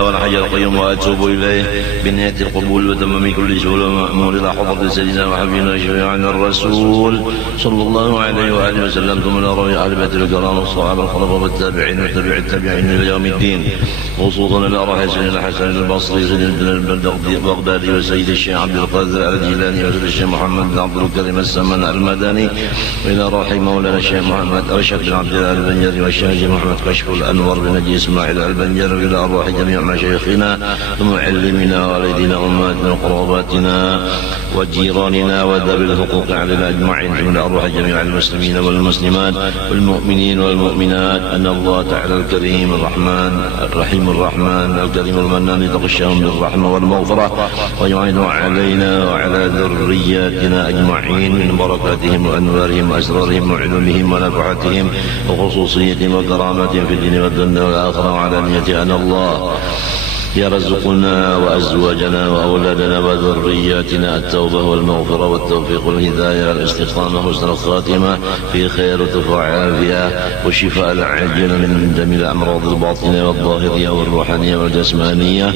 والحي القيوم وأتوب إليه بنية القبول وتمام كل شغل ومأمور إلى حضرة سيدنا وحبيبنا وشفيعنا الرسول صلى الله عليه وآله وسلم، ثم إلى روح آل بيت الكرام والصحابة الخلفاء والتابعين وتبع التابعين إلى يوم الدين، خصوصا إلى روح سيدنا الحسن البصري سيدنا البغدادي وسيد الشيخ عبد القادر الجيلاني وسيد الشيخ محمد بن عبد الكريم السمن المدني، وإلى روح مولانا الشيخ محمد رشد بن عبد الله البنجري والشيخ محمد كشف الأنور بن نجي إسماعيل البنجري، وإلى أرواح جميع مشايخنا ومعلمنا ووالدينا وأمهاتنا وقراباتنا وجيراننا وذوي الحقوق علينا أجمعين، من أرواح جميع المسلمين والمسلمات والمؤمنين والمؤمنات، أن الله تعالى الكريم الرحيم الرحمن الكريم المنان يتغشاهم بالرحمة والمغفرة ويعين علينا وعلى ذرياتنا أجمعين من بركاتهم وأنوارهم وأسرارهم وعلومهم ونفحاتهم وخصوصيتهم وكراماتهم في الدين والدنيا والآخرة، وعلى نية أن الله يرزقنا وأزواجنا وأولادنا وذرياتنا التوبة والمغفرة والتوفيق والهداية والاستقامة وحسن الخاتمة في خير وتفرع عافية والشفاء العاجل من جميع الأمراض الباطنة والظاهرية والروحانية والجسمانية،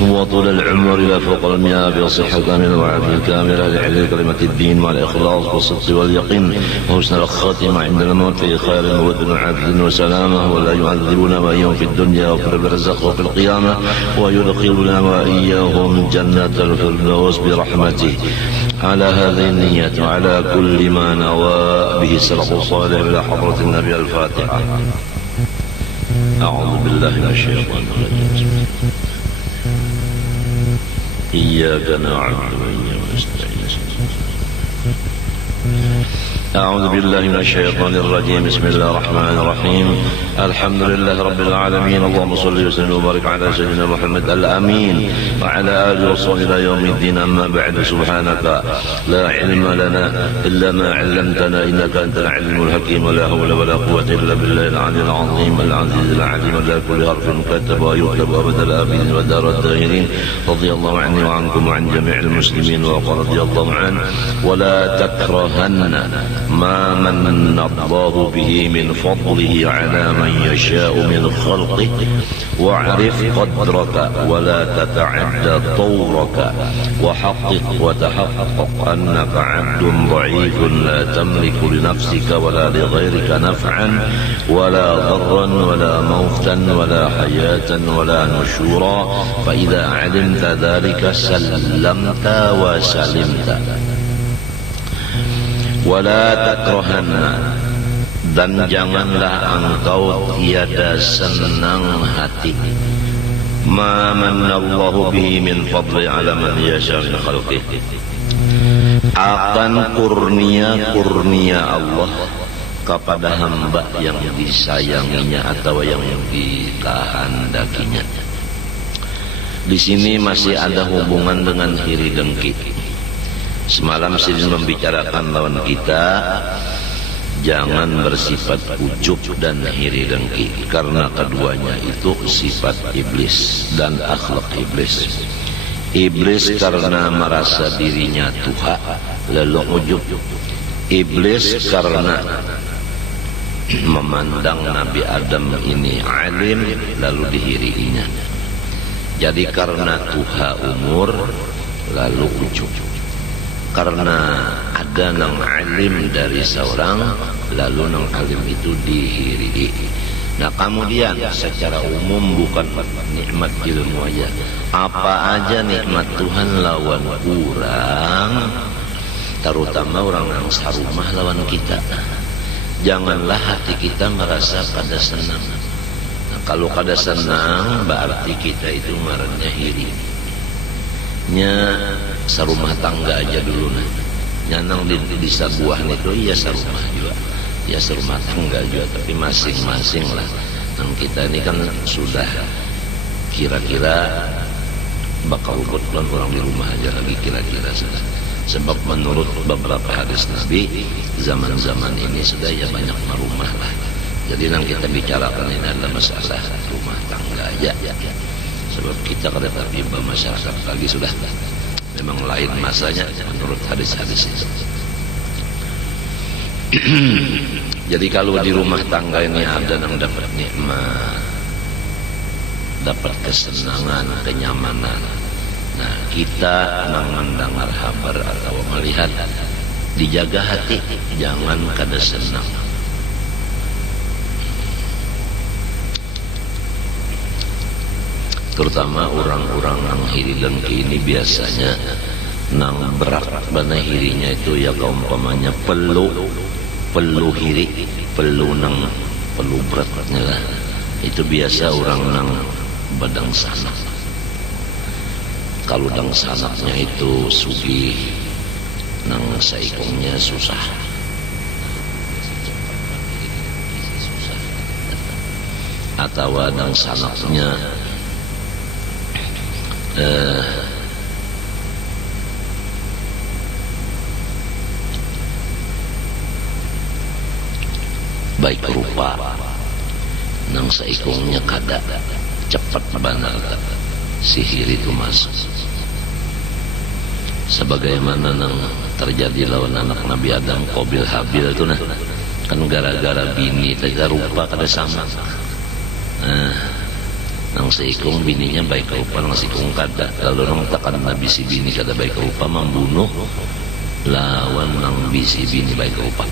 وطول العمر إلى فوق المئة بصحة كاملة وعافية كاملة لعلم كلمة الدين مع الإخلاص والصدق واليقين وحسن الخاتمة عند الموت في خير وذن عافية وسلامة، ولا يعذبنا وإياهم في الدنيا وفي البرزخ وفي القيامة، ويدخلنا وإياهم جنة الفردوس برحمته. على هذه النية وعلى كل ما نوى به السلف الصالح إلى حضرة النبي الفاتحة. أعوذ بالله من الشيطان الرجيم. إياك نعبد وإياك نستعين. أعوذ بالله من الشيطان الرجيم. بسم الله الرحمن الرحيم. الحمد لله رب العالمين. اللهم صل وسلم وبارك على سيدنا محمد الأمين وعلى آله وصحبه إلى يوم الدين. أما بعد، سبحانك لا علم لنا إلا ما علمتنا إنك أنت العليم الحكيم، ولا حول ولا قوة إلا بالله العلي العظيم العزيز العليم، لا كل حرف كتب ويكتب أبد الآبدين ودار الداهرين. رضي الله عني وعنكم وعن جميع المسلمين، وقال رضي الله عنه: ولا تكرهن ما من الله به من فضله على من يشاء من خلقه، واعرف قدرك ولا تتعدى طورك، وحقق وتحقق أنك عبد ضعيف لا تملك لنفسك ولا لغيرك نفعا ولا ضرا ولا موتا ولا حياة ولا نشورا، فإذا علمت ذلك سلمت وسلمت. Wala takrohanna, dan janganlah engkau tiada senang hati, ma manallahu bihi min fadli ala man yasha min khalqihi, akan kurnia Allah kepada hamba yang disayanginya atau yang dikehendakinya. Di sini masih ada hubungan dengan iri dengki. Semalam Sidin membicarakan lawan kita, jangan bersifat ujub dan iri dengki, karena keduanya itu sifat iblis dan akhlak iblis. Iblis karena merasa dirinya Tuhan lalu ujub. Iblis karena memandang Nabi Adam ini alim lalu dihirinya. Jadi karena Tuhan umur lalu ujub. Karena ada nang alim dari seorang lalu nang alim itu dihiri. Nah kemudian secara umum bukan nikmat ilmu aja, apa aja nikmat Tuhan lawan kurang, terutama orang yang sarumah lawan kita. Janganlah hati kita merasa kada senang. Nah, kalau kada senang berarti kita itu marahnya hiri. Sarumah tangga aja dulu nyanang di sebuah itu iya sarumah juga, ya sarumah tangga juga, tapi masing-masing lah. Nah, kita ini kan sudah kira-kira bakal kebetulan orang di rumah aja lagi kira-kira sudah. Sebab menurut beberapa hadis Nabi, zaman-zaman ini sudah ya banyak rumah lah. Jadi yang kita bicarakan ini adalah masalah rumah tangga aja. Sebab kita kada tapi masyarakat lagi sudah memang lain masanya menurut hadis-hadis itu. Jadi kalau di rumah tangga ini ada yang dapat nikmat, dapat kesenangan, kenyamanan. Nah, kita mendengar kabar atau melihat, dijaga hati, jangan kada senang. Terutama orang-orang nang hiri dan kini biasanya nang berat bana hirinya itu ya kaumpamanya pelu hiri, pelu beratnya lah. Itu biasa orang nang badang sanak. Kalau dang sanaknya itu sugih, nang saikongnya susah. Atau dang sanaknya baik rupa, nang saikongnya kada cepat benar sihir itu masuk. Sebagaimana nang terjadi lawan anak Nabi Adam Qabil Habil itu, nah kan gara-gara bini tadi rupa kada sama. Nang seikung bininya baik rupa, nang seikung kada. Lalu nang takkan Nabi si bini kada baik rupa, membunuh lawan nang bisi bini baik rupa.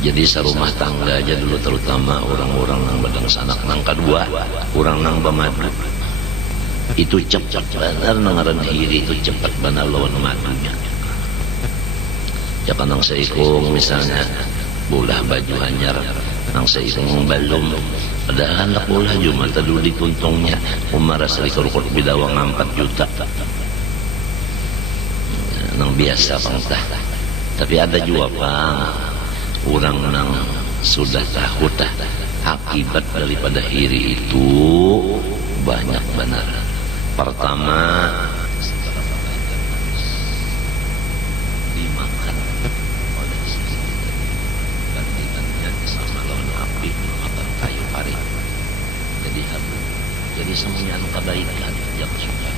Jadi serumah tangga aja dulu, terutama orang-orang nang badang sanak. Nang kedua, orang nang bamadu itu cepat benar nangaran hiri, itu cepat benar lawan madunya. Ya kan nang seikung misalnya bolah baju hanyar, nang seikung balum ada anak bolah cuma tadu di tuntungnya umara selikur bidawang 4 juta. Nang biasa pangtah. Tapi ada juga pang orang nang sudah tahu akibat daripada hiri itu banyak benar. Pertama, dimakan oleh istri, gantiannya sama lawan api makan kayu parit. Jadi semuanya kebaikan yang sudah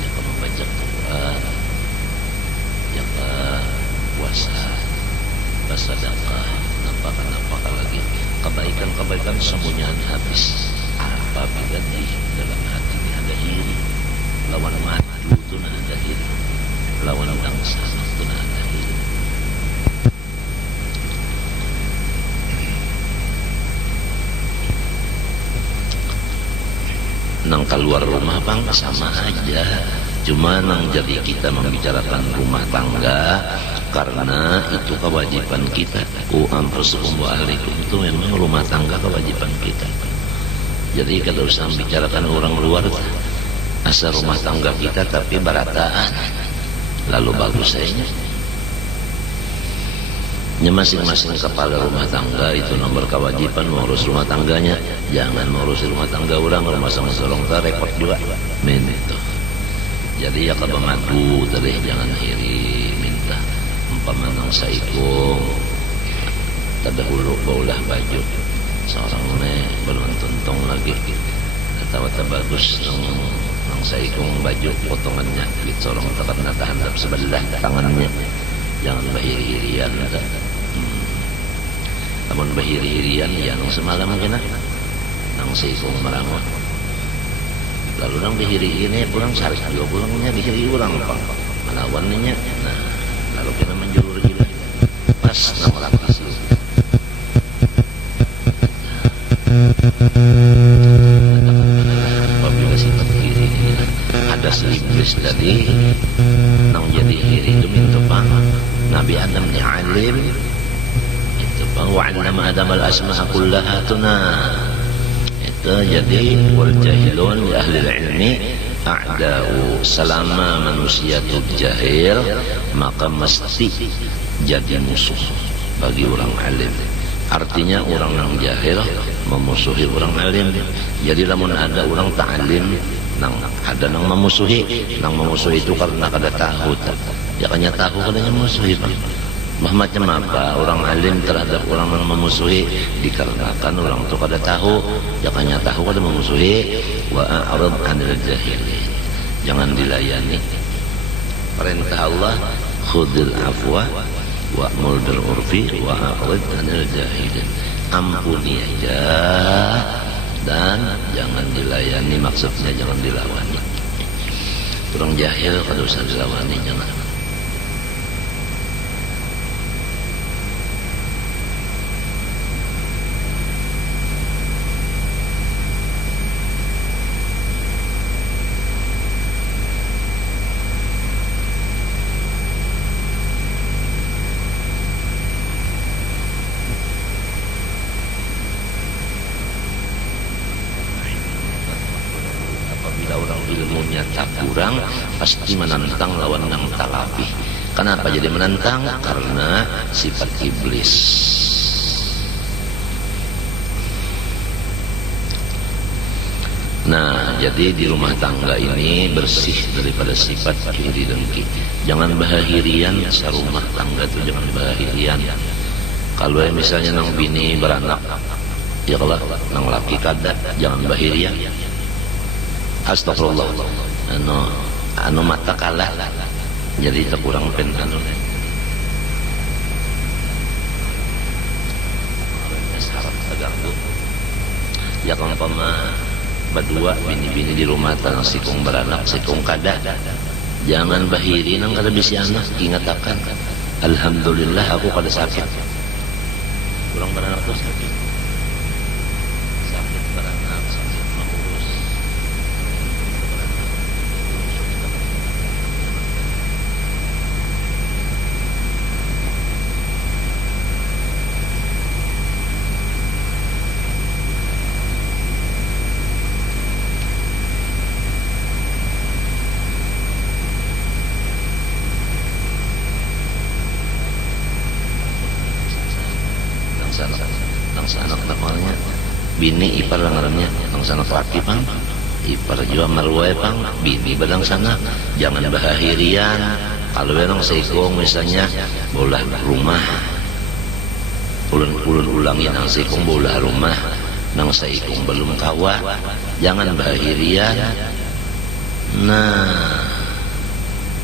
yang membaca Quran, yang puasa, bersedekah, napakah lagi kebaikan semuanya habis. Apabila di dalam hati ini ada hiri, lawan madu itu ada hiri, lawan bangsa itu ada hiri. Nang keluar rumah bang sama aja, cuma nang jadi kita membicarakan rumah tangga karena itu kewajiban kita. Anfusukum wa ahlikum itu memang rumah tangga kewajiban kita. Jadi kalau usah membicarakan orang luar, asal rumah tangga kita tapi berataan, lalu bagus saja. Masing-masing kepala rumah tangga itu nomor kewajiban mengurus rumah tangganya. Jangan mengurus rumah tangga orang, rumah sama sorong repot juga. Itu. Jadi ya kabamadu tadi jangan hiri minta umpamanang saikung tadahulu baulah baju seorang belum tuntong lagi atau bagus nang saikung baju potongannya gitu seorang tetap handap sebelah tangannya, jangan bahiri-hirian. Namun bahiri-hirian ya nang semalam kena nang saikung meramut, lalu nang bahiri ini pulang saris juga pulangnya dihiri orang bang melawannya. Nah lalu kena menjulur gila pas nang lapis lu. Apabila sifat hiri ada si iblis tadi nang jadi hiri itu minta bang Nabi Adam ni alim itu bang wa'allama Adam al-asma'a kullaha tuna itu. Jadi wal jahilun li ahli ilmi a'da'u, selama manusia itu jahil maka mesti jadi musuh bagi orang alim. Artinya orang yang jahil memusuhi orang alim. Jadi lamun ada orang ta'alim nang ada nang memusuhi itu karena kada tahu. Jakanya tahu kadanya memusuhi. Macam apa orang alim terhadap orang yang memusuhi dikarenakan orang itu kada tahu. Jakanya tahu kada memusuhi. Wa a'rid 'anil jahilin. Jangan dilayani perintah Allah, khudil afwa wa'mur bil urfi wa'rid 'anil jahilin. Ampuni aja dan jangan dilayani, maksudnya jangan dilawani. Orang jahil kalau usah dilawani jangan. Ilmunya tak kurang, pasti menantang lawan yang talapih. Kenapa jadi menantang? Karena sifat iblis. Nah, jadi di rumah tangga ini bersih daripada sifat kiri dengki. Jangan bahahirian, serumah tangga itu jangan bahahirian. Kalau misalnya nang bini beranak, ya kalau nang laki kada, jangan bahahirian. Astagfirullah, anu mata kalah, jadi terkurang pen anu. Sarap terganggu. Ya kalau pama berdua bini-bini di rumah tanah sikung beranak, sikung kada, jangan bahiri nang kada bisi anak. Ingat akan, alhamdulillah aku kada sakit. Kurang beranak tuh sakit. Sakit beranak, sakit mengurus. Anak namanya bini ipar ngarannya nang sana laki pang ipar juga marwai pang bini badang sana. Jangan bahahirian. Kalau orang seikong misalnya bolah rumah ulun ulangi nang seikong bolah rumah nang seikong belum kawa, jangan bahahirian. Nah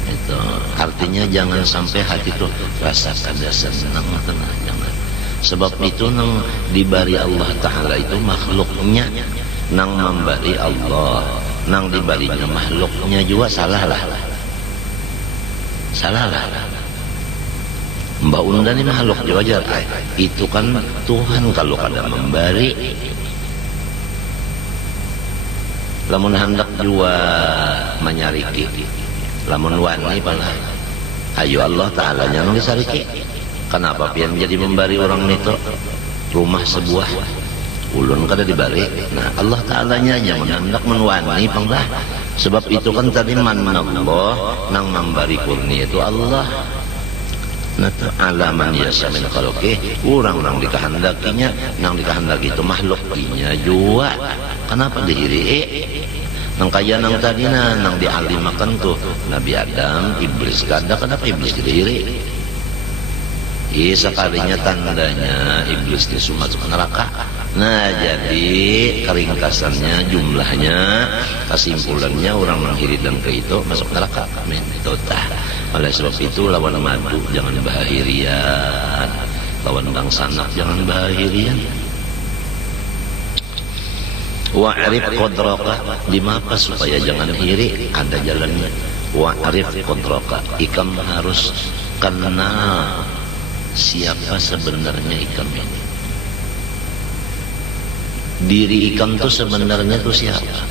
itu artinya jangan sampai hati tuh rasa kada senang tenang, jangan. Sebab itu nang dibari Allah Ta'ala itu makhluknya, nang membari Allah, nang dibarinya makhluknya juga salah lah. Mbak Unda ini makhluk juga wajar. Itu kan Tuhan kalau kada membari. Lamun hendak juga menyariki, lamun wani pala, ayo Allah Ta'ala nya nang disariki. Kenapa pian jadi membari orang itu rumah sebuah ulun kada dibari. Nah Allah Ta'alanya aja menandak menwani panglah. Sebab itu kan tadi manallah nang membari kurnia itu Allah. Nah tu alaman yasa min khalqih, orang nang dikehendakinya, nang dikehendaki itu makhluknya juga. Kenapa dihiri? Nang kaya nang tadi nang dialimakan tuh Nabi Adam, iblis kada, kenapa iblis dihiri? Sekalinya tandanya iblis itu masuk neraka. Nah jadi keringkasannya, jumlahnya, kesimpulannya orang menghiri dan ke itu masuk neraka. Amin. Itu tah. Oleh sebab itu lawan madu jangan bahahirian, lawan bang sanak jangan bahahirian. Wa'rif qadraka, dimapa supaya jangan hiri, ada jalannya. Wa'rif qadraka, ikam harus kenal siapa sebenarnya ikam ini. Diri ikam tuh sebenarnya tuh siapa?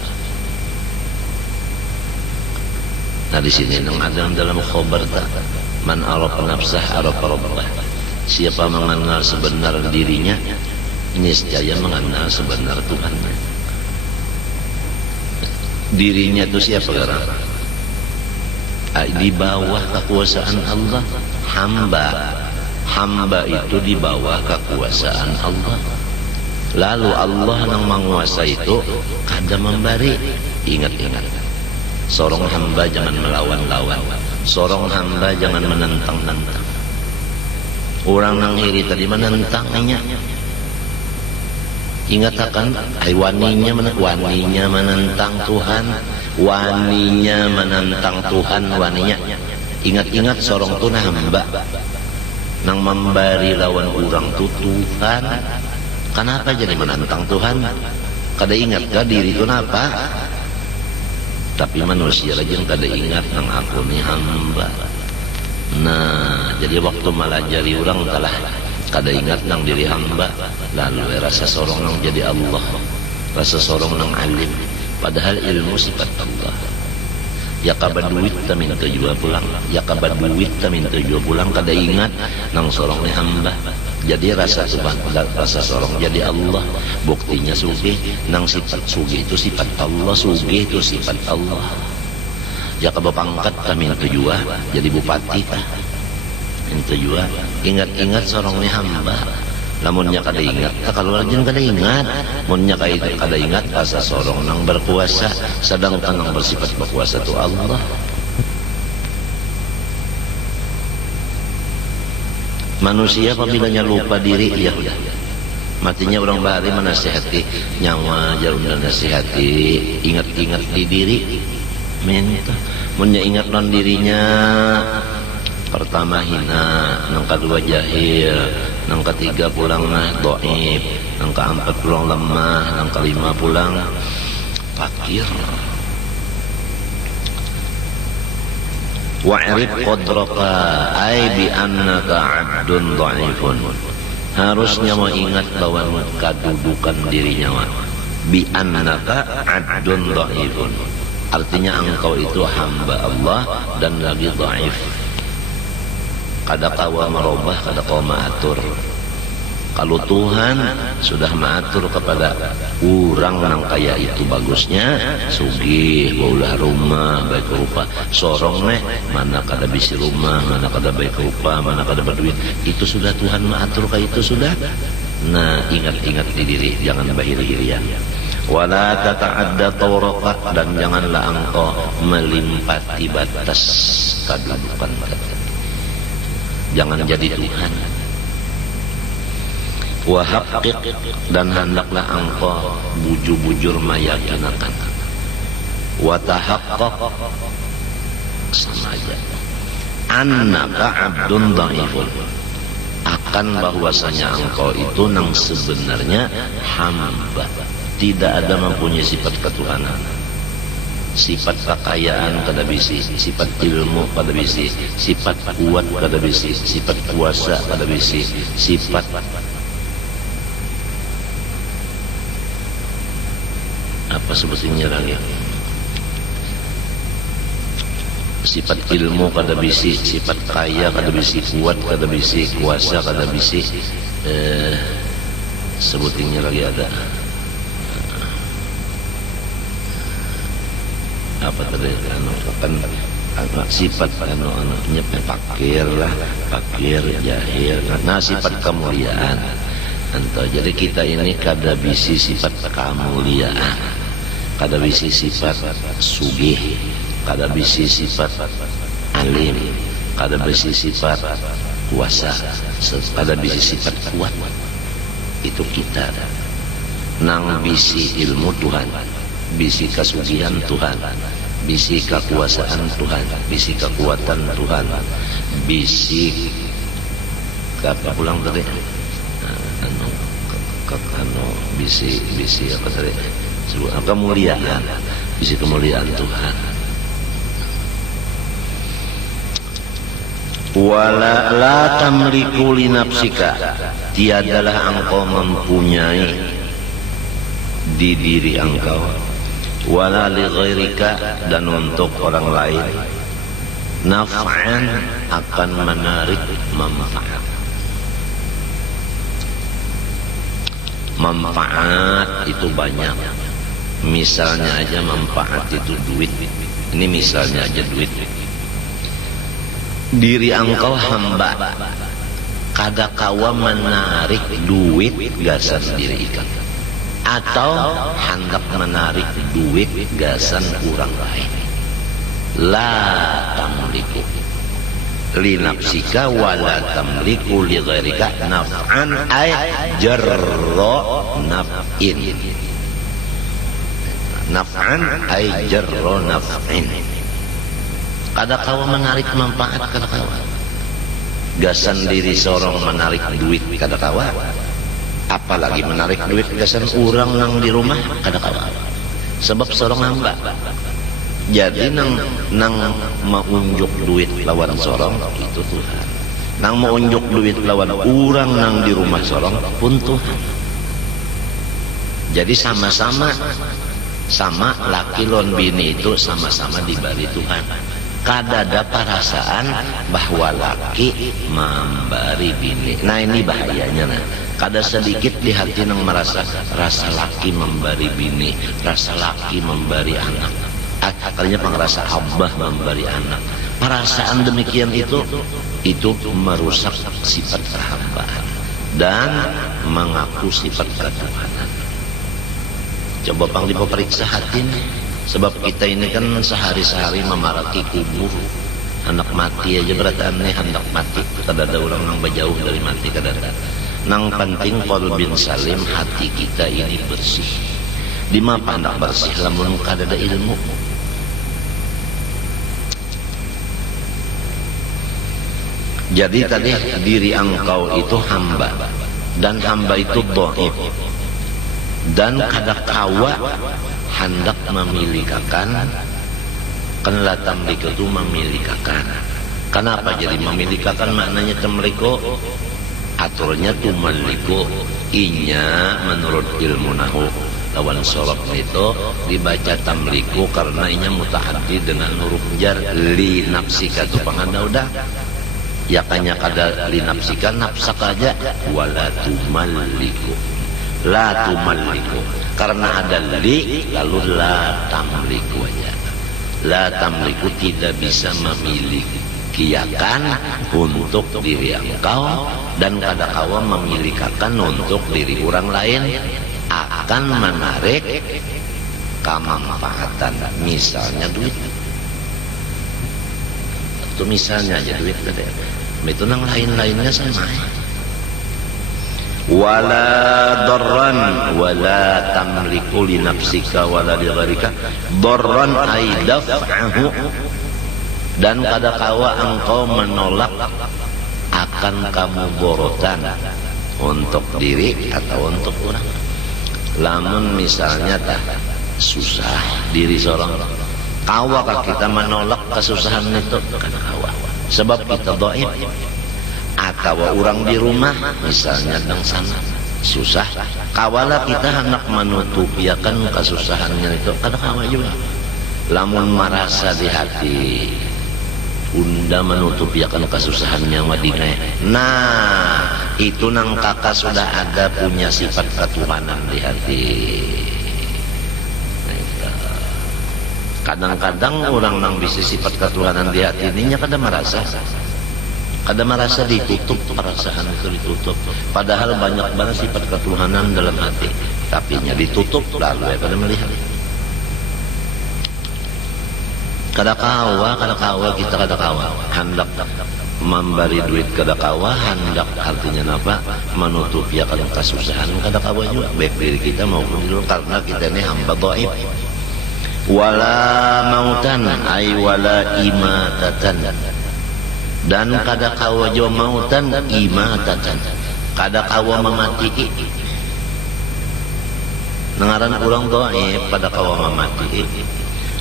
Nah di sini ada dalam khobar tak, man arafa nafsah arafa rabbah. Siapa mengenal sebenar dirinya, niscaya mengenal sebenar Tuhannya. Dirinya tuh siapa sekarang? Di bawah kekuasaan Allah, hamba itu di bawah kekuasaan Allah. Lalu Allah yang menguasai itu kada memberi. Ingat-ingat, seorang hamba jangan melawan-lawan, seorang hamba jangan menentang-nentang. Orang nang iri tadi menentangnya. Ingat akan waninya menentang Tuhan, waninya menentang Tuhan, waninya. Ingat-ingat seorang tuna hamba. nang membari lawan orang tu Tuhan. Kenapa jadi menantang Tuhan? Kada ingat ka diri itu napa? Tapi manusia lagi yang kada ingat nang aku ni hamba. Nah, jadi waktu malajari orang telah kada ingat nang diri hamba, lalu rasa sorong nang jadi Allah, rasa sorong nang alim, padahal ilmu sifat Allah. Ya kabar duit ta minta jua pulang, ya kabar duit ta minta jua pulang, kada ingat nang sorong ni hamba. Jadi rasa sorong jadi Allah. Buktinya sugih nang sifat sugih itu sifat Allah, sugih itu sifat Allah. Ya kabar pangkat ta minta jua jadi bupati ta minta jua, ingat-ingat sorong ni hamba. Lamunnya kada ingat, kalau rajin kada ingat, munnya kada ingat asa sorong nang berkuasa, sedangkan nang bersifat berkuasa itu Allah. Manusia apabila lupa diri, ya udah matinya orang bahari menasihati nyawa jarum dan nasihati, ingat-ingat di diri, minta munnya ingat non dirinya. Pertama hina, nang kedua jahil, nang ketiga pulang dhaif, nang keempat pulang lemah, nang kelima pulang fakir. Wa'rif qadraka ay bi annaka 'abdun dhaifun. Harusnya mengingat bahwa kedudukan dirinya bi annaka 'abdun dhaifun. Artinya engkau itu hamba Allah dan lagi dhaif. Kada kawa merubah, kada kawa maatur. Kalau Tuhan sudah maatur kepada orang yang kaya itu bagusnya, sugih, baulah rumah, baik rupa, sorong mana kada bisi rumah, mana kada baik rupa, mana kada berduit, itu sudah Tuhan maatur kaya itu sudah. Nah, ingat-ingat di diri, jangan bahir-hirian. Wala tata'adda tawraka, dan janganlah engkau melimpati batas kedudukan. Jangan jadi Tuhan. Wahaqqiq, dan hendaklah engkau bujur-bujur meyakinakan. Watahaqqaq, sama aja. Annaka 'abdun dhaifun, akan bahwasanya engkau itu nang sebenarnya hamba, tidak ada mempunyai sifat ketuhanan. Sifat kekayaan kada bisi, sifat ilmu kada bisi, sifat kuat kada bisi, sifat kuasa kada bisi, sifat apa sebetulnya lagi, sifat ilmu kada bisi, sifat kaya kada bisi, kuat kada bisi, kuasa kada bisi, sebutnya lagi ada apa tadi kan sifat fakir lah, fakir jahil. Nah, sifat kemuliaan. Jadi kita ini kada bisi sifat kemuliaan, kada bisi sifat sugih, kada bisi sifat alim, kada bisi sifat kuasa, kada bisi sifat kuat. Itu kita nang bisi ilmu Tuhan, bisi kasugihan Tuhan, bisi kekuasaan Tuhan, bisi kekuatan Tuhan, bisi apa pulang tadi, bisi apa tadi, kemuliaan, bisi kemuliaan Tuhan. Wala la tamliku li nafsika, tiadalah engkau mempunyai di diri engkau, wala li ghairika, dan untuk orang lain, naf'an, akan menarik manfaat. Manfaat itu banyak. Misalnya aja manfaat itu duit. Ini misalnya aja duit. Diri engkau hamba, kada kawa menarik duit gasan diri ikan, atau hendak menarik duit gasan orang lain. La tamliku li nafsika wa la tamliku li ghairika naf'an ay jarra naf'in. Naf'an ay jarra naf'in. Kada kawa menarik manfaat, kada kawa. gasan diri sorong menarik duit kada kawa, apalagi menarik duit gasan orang nang di rumah kada kawa, sebab sorong hamba. Jadi nang maunjuk duit lawan sorong itu Tuhan, nang maunjuk duit lawan orang nang di rumah sorong pun Tuhan. Jadi sama-sama laki lon bini itu sama-sama diberi Tuhan. Kada ada perasaan bahwa laki memberi bini. Nah ini bahayanya. Nah, kada sedikit di hati nang merasa rasa laki memberi bini, rasa laki memberi anak. Akhirnya pengerasa abah memberi anak. Perasaan demikian itu merusak sifat kehambaan dan mengaku sifat ketuhanan. Coba pang diperiksa hatinya. Sebab kita ini kan sehari-hari memaraki kubur. Hendak mati aja berarti aneh hendak mati. Kada ada orang yang berjauh dari mati, kada ada. Nang penting qalbin salim, hati kita ini bersih. Di mana hendak bersih lamun kada ada ilmu. Jadi tadi diri engkau itu hamba, dan hamba itu dhaif, dan kada kawa hendak memilikakan, kan la tamliku itu memilikakan. Kenapa jadi memilikakan? Maknanya tamliku, aturnya tumaliku, inya menurut ilmu nahu lawan sorof itu dibaca tamliku karena inya mutahaddi dengan huruf jar li nafsika tu panganda udah ya kanya kada li nafsika nafsak aja wala tumalliku, la tumalliku karena ada li lalu la tamliku aja. La tamliku tidak bisa memilikiakan untuk diri engkau, dan kada kawa memilikakan untuk diri orang lain, akan menarik kemanfaatan. Misalnya duit itu, misalnya aja duit itu nang lain-lainnya sama. Wala darran wala tamliku li nafsika wala li ghairika darran ay daf'ahu, dan kada kawa engkau menolak akan kamu borotan untuk diri atau untuk orang. Lamun misalnya tak susah diri seorang, kawakah kita menolak kesusahan itu? Kada kawa, sebab kita dhaif. Atau orang di rumah misalnya dang sana susah, kawala kita hendak menutupiakan kesusahannya itu, kada kawa juga. Lamun merasa di hati unda menutupiakan kesusahannya Madinah, nah itu nang kakak sudah ada punya sifat ketuhanan di hati. Kadang-kadang orang nang bisa sifat ketuhanan di hati ininya kada merasa ditutup, perasaan itu ditutup. Padahal banyak banget sifat ketuhanan dalam hati, tapi nya ditutup lalu ya kada melihat. Kada kawa kita kada kawa hendak memberi duit, kada kawa hendak artinya apa? Menutupi akan kesusahan, kada kawa juga baik diri kita maupun diri, karena kita ini hamba dhaif. Wala mautan ay wala imatatan, dan kada kawa jo mautan imatatan, kada kawa memati. Nengaran ulang dhaif pada kawa memati.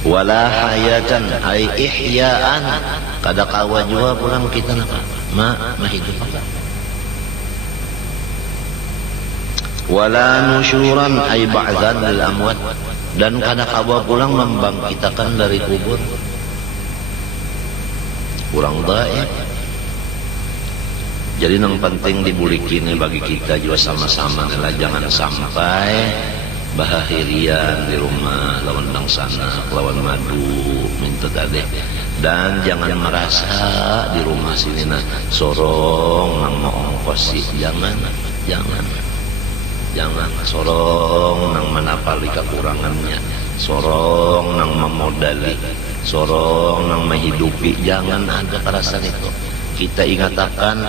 Wala hayatan ay ihyaan, kada kawa jua pulang kita napa mahidup. Wala nusyuran ay ba'dzan lil amwat, dan kada kawa pulang membangkitakan dari kubur. Kurang dhaif. Jadi yang penting dibulikin bagi kita juga sama-sama adalah jangan sampai bahahirian di rumah lawan nang sana lawan madu minta tadi, dan jangan merasa di rumah sini nah sorong nang mau ongkos sih, jangan sorong nang menapali kekurangannya, sorong nang memodali, sorong nang menghidupi, jangan ada perasaan itu. Kita ingatkan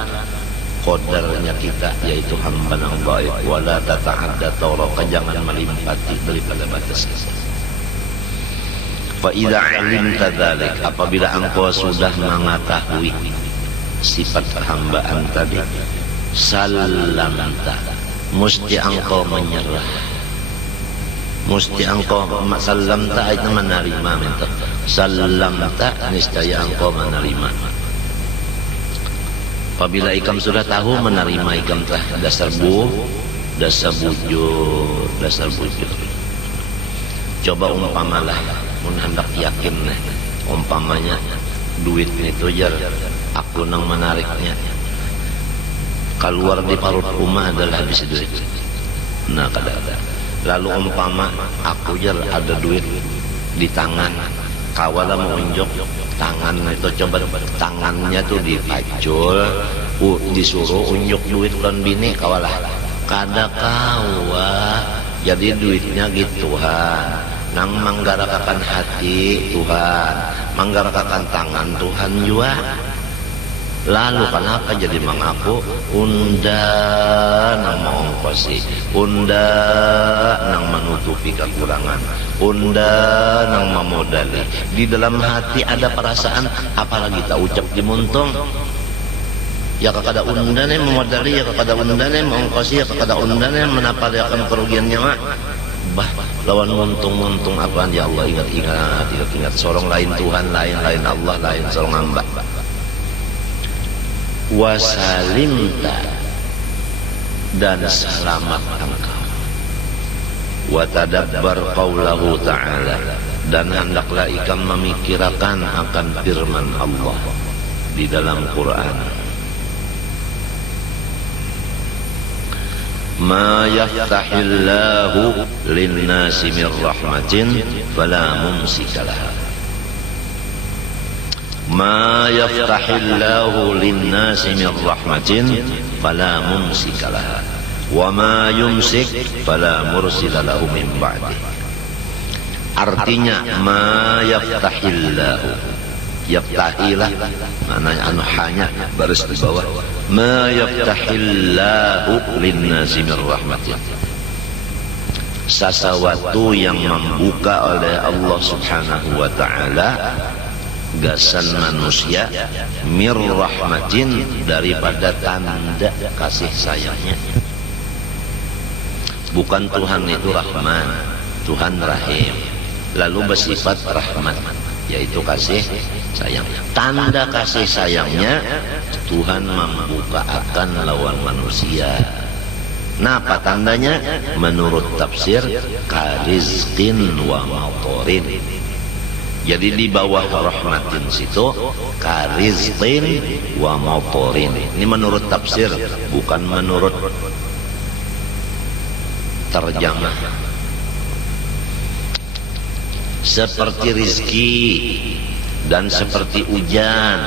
qadarnya kita, yaitu hamba nang dhaif. Wala tata'adda tawraka, jangan melimpati daripada batas kita. Fa idza 'alimta dzalik, apabila engkau sudah mengetahui sifat perhambaan tadi, salamta, mesti engkau menyerah, mesti engkau salamta itu menerima, minta salamta niscaya engkau menerima. Apabila ikam sudah tahu menerima, ikam telah dasar bujur. Coba umpamalah mun hendak yakin umpamanya duit itu jar aku nang menariknya keluar di parut rumah adalah habis duit. Nah kadang-kadang lalu umpama aku jar ada duit di tangan, kawala mau unjuk tangan itu, coba tangannya tuh dipacul, disuruh unjuk duit dan bini kawala kada kawa, jadi duitnya gituan nang manggarakakan hati Tuhan, manggarakakan tangan Tuhan juga. Lalu kenapa jadi mengaku unda nang mengongkosi, unda nang menutupi kekurangan, unda nang memodali. Di dalam hati ada perasaan, apalagi tak ucap di muntung. Ya kakada unda nih memodali, ya kakada unda nih mengongkosi, ya kakada unda nih menapaliakan kerugiannya mak. Bah lawan muntung apaan ya Allah, ingat sorong lain Tuhan, lain Allah, lain sorong hamba. Wasalimta, dan selamat engkau. Watadabbar qaulahu ta'ala, dan hendaklah ikam memikirkan akan firman Allah di dalam Quran. Ma yaftahillahu linnasi min rahmatin fala mumsikalah. Ma yaftahillahu linnasi min rahmatin fala mumsikalah, wa ma yumsik fala mursila lahu min ba'di. Artinya ma yaftahillahu, yaftahilah maknanya hanya baris di bawah, ma yaftahillahu linnasi min rahmatin, sesuatu yang membuka oleh Allah subhanahu wa ta'ala gasan manusia, mir rahmatin, daripada tanda kasih sayangnya. Bukan Tuhan itu Rahman, Tuhan Rahim, lalu bersifat rahmat, yaitu kasih sayang. Tanda kasih sayangnya Tuhan membuka akan lawan manusia. Nah apa tandanya? Menurut tafsir karizqin wa matorin. Jadi di bawah rahmatin situ karizqin wa matorin. Ini menurut tafsir, bukan menurut terjemah. Seperti rizki dan seperti hujan,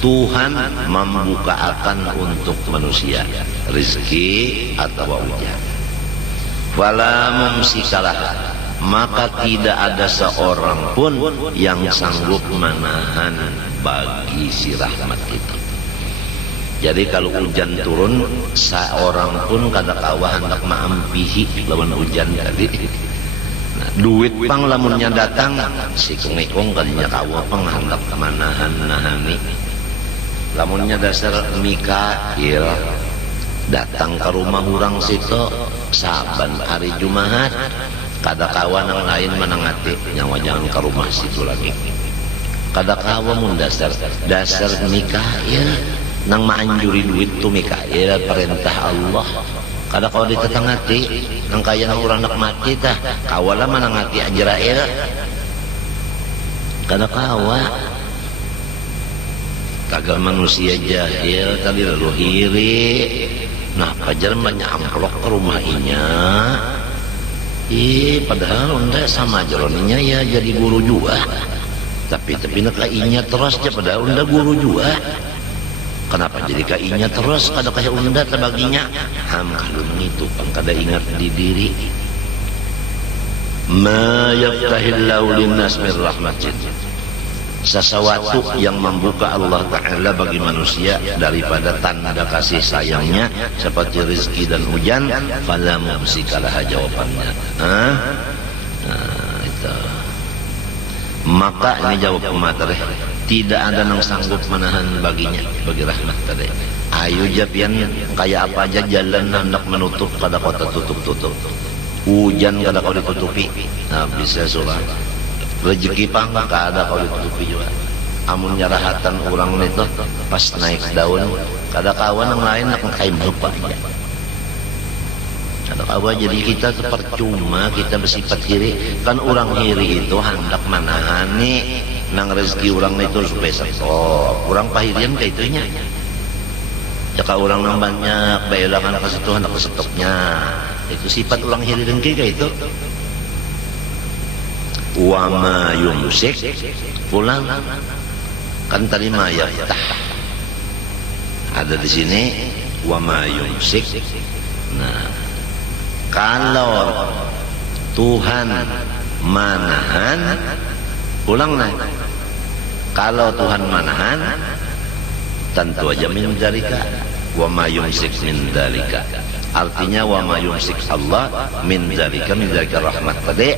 Tuhan membuka akan untuk manusia rizki atau hujan. Fala mumsikalah, maka tidak ada seorang pun yang sanggup menahan bagi si rahmat itu. Jadi kalau hujan turun, seorang pun kada kawa hendak maampihi lawan hujan tadi. Nah, duit pang lamunnya datang, si kungikung kalinya kawa pang hendak manahan-nahani. Lamunnya dasar Mikail datang ke rumah orang situ saban hari Jumat, kada kawa nang lain menangati nyawa jangan ke rumah situ lagi. Kada kawa mun dasar Mikail nang maanjuri duit tu Mikail, perintah Allah. Kada kawa ditetangati nang kaya nang urang nak mati tah kawala manangati Ajrail. Kada kawa. Kagak manusia jahil tadi lalu hiri. Nah pajar banyak amplok ke rumah inya. Padahal unda sama jeroninya ya jadi guru juga. Tapi nak kainya terus aja padahal unda guru juga. Kenapa jadi kainya terus kada kayak unda terbaginya? Kalau itu pang kada ingat di diri. Ma yaftahillahu linnas min rahmatin, sesuatu yang membuka Allah Ta'ala bagi manusia daripada tanda kasih sayangnya seperti rezeki dan hujan, fala mumsikalah jawabannya. Itu. Maka ini jawab pemateri, tidak ada yang sanggup menahan baginya, bagi rahmat tadi. Ayo japian kayak apa aja jalan hendak menutup kada kota tutup. Hujan kada kau ditutupi, nah bisa surah. Rezeki pang kada kau ditutupi juga. Amun nyarahatan orang itu pas naik daun, kada kawan yang lain nak kain lupa aja. Kada kawan, jadi kita tuh percuma kita bersifat kiri. Kan orang kiri itu hendak menahani nang rezeki orang itu supaya stop. Orang pahirian kayak itunya. Jika orang nang banyak bayalangan ke situ hendak ke stopnya. Itu sifat orang kiri dengki kayak itu. Wa ma yumsik pulang kan tadi ma yaftah. Ada di sini wa ma yumsik. Nah, kalau Tuhan manahan, ulang nah. Kalau Tuhan manahan, tentu aja min dzalika wa ma yumsik min dzalika. Artinya wa ma yumsik Allah min dzalika rahmat tadi.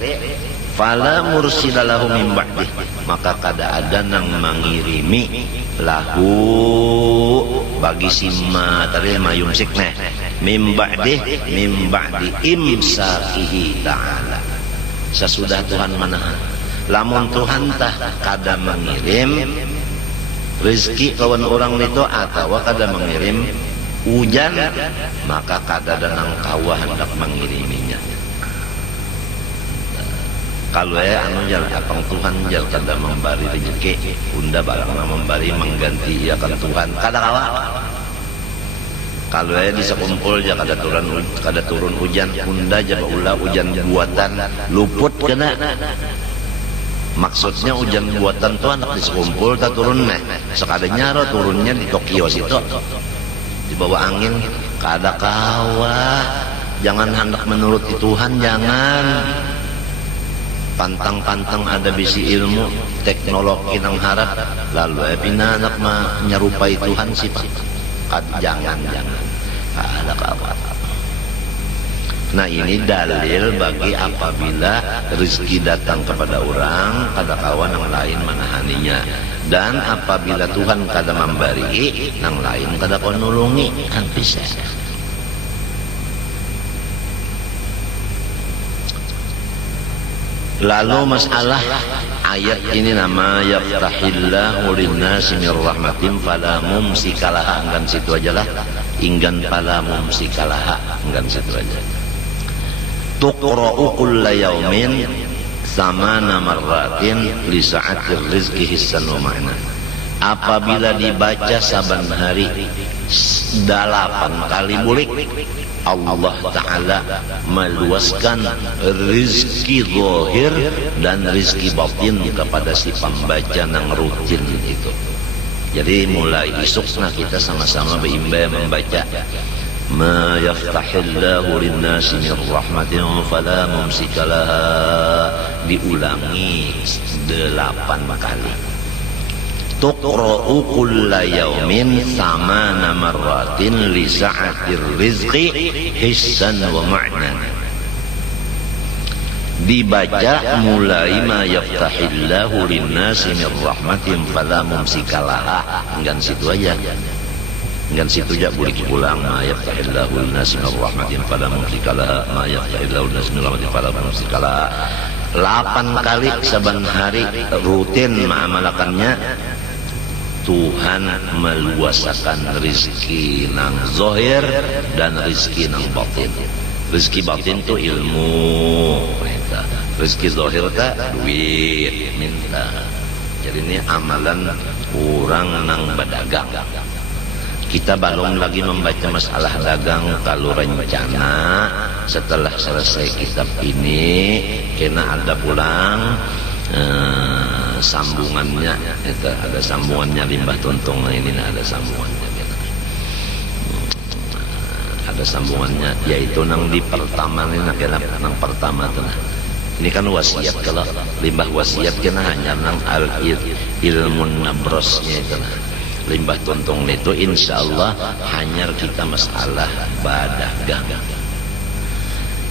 Fala mursila lahu min ba'dih, maka kada ada nang mengirimi lahu bagi sima tadi ma yumsik nah min ba'di imsakihi ta'ala. Sesudah Tuhan menahan, lamun Tuhan tah kada mengirim rezeki kawan orang itu atau kada mengirim hujan, maka kada ada nang kawa hendak mengiriminya. Kalau anu jal apang Tuhan jal kada memberi rezeki, unda barang memberi mengganti akan Tuhan kada kawa. Kalau bisa kumpul ja kada turun hujan, unda jaba ulah hujan buatan luput kena. Maksudnya hujan buatan tuh anak dikumpul tak turun nah. Sekadanya turunnya di Tokyo situ. Di bawah angin kada kawa. Jangan hendak menuruti Tuhan, jangan. Pantang-pantang ada bisi ilmu teknologi nang harap lalu pina anak menyerupai Tuhan sifat jangan ada apa. Nah ini dalil bagi apabila rezeki datang kepada orang kada kawan yang lain menahaninya, dan apabila Tuhan kada memberi yang lain kada kawan nulungi kan bisa. Lalu masalah ayat ini nama yaftahillahu linnasi min rahmatin fala mumsikalaha, enggan situ aja lah, inggan fala mumsikalaha, enggan situ aja. Tuqra'u kulla yaumin samana marratin li sa'atir rizki hissan wa ma'na. Apabila dibaca saban hari 8 kali bulik, Allah Ta'ala meluaskan rizki zahir dan rizki batin kepada si pembaca yang rutin itu. Jadi mulai esok nah kita sama-sama berimba membaca ma yaftahillahu linnasi min rahmatin fala mumsikalaha, diulangi 8 kali. Tuqra'u kulla yaumin samana marratin li sa'atir rizqi hissan wa ma'nan. Dibaca mulai ma yaftahillahu linnasi min rahmatin fala mumsikalaha, enggan situ aja. Enggan situ aja boleh ulang ma yaftahillahu linnasi min rahmatin fala mumsikalaha, ma yaftahillahu linnasi min rahmatin fala mumsikalaha. 8 kali saban hari rutin mengamalkannya. Tuhan meluasakan rizki nang zahir dan rizki nang batin. Rizki batin itu ilmu minta, rizki zahir itu duit minta. Jadi ini amalan orang nang berdagang. Kita belum lagi membaca masalah dagang. Kalau rencana setelah selesai kitab ini kena ada pulang sambungannya, itu ada sambungannya limbah tuntung ini, ada sambungannya, ada sambungannya, yaitu nang di pertama ini, nang pertama tuh. Ini kan wasiat, kalau limbah wasiat kena hanya nang al ilmu nabrosnya itu nah. Limbah tuntung itu insya Allah hanya kita masalah badagang.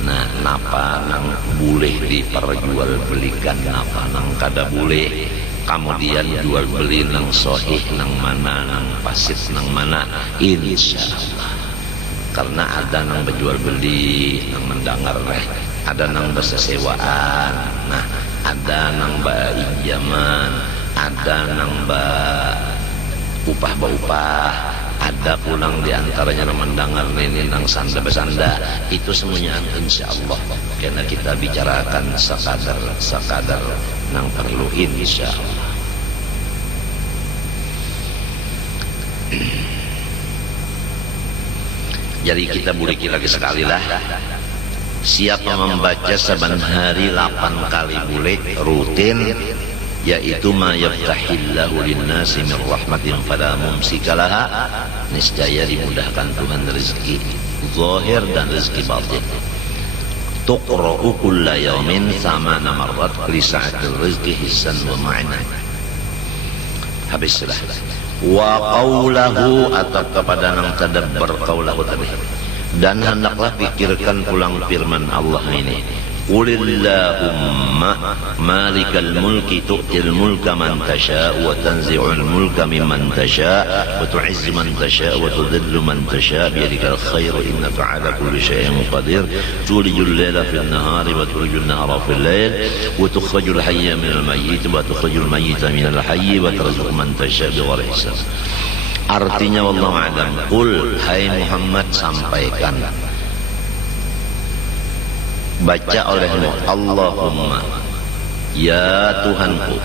Nah, napa nang boleh diperjualbelikan, napa nang kada boleh. kemudian jual beli nang sahih nang mana nang fasid nang mana insyaallah. Karena ada nang berjual beli nang mendengar ada nang bersesewaan, nah ada nang baijaman, ada nang upah, ada pulang diantaranya nang mendengar ini nang sanda besanda, itu semuanya insyaallah. Karena kita bicarakan sekadar nang perlu insyaallah. Jadi kita buriki lagi sekali lah. Siapa membaca saban hari 8 kali bulik rutin, yaitu ma yaftahillahu linnasi min rahmatin fala mumsikalaha, niscaya dimudahkan Tuhan rezeki zahir dan rezeki batin. Tuqra'u kulla yawmin thamana marrat li sa'atil rizqi hissan wa ma'na. Habislah. Wa qawlahu, atau kepada nang tadabbar qawlahu tadi, dan hendaklah pikirkan pulang firman Allah ini, qulillahumma malikal mulki tu'til mulka man tasha wa tanzi'ul mulka mimman tasha wa tu'izzu man tasha wa tudhillu man tasha biyadikal khairu innaka 'ala kulli syai'in qadir tulijul laila fil nahari wa tulijul nahara fil lail wa tukhrijul hayya minal mayyit wa tukhrijul mayyita minal hayyi wa tarzuqu man tasha bighairi hisab. Artinya wallahu a'lam, qul, hai Muhammad, sampaikan, baca olehmu, Allahumma, ya Tuhanku,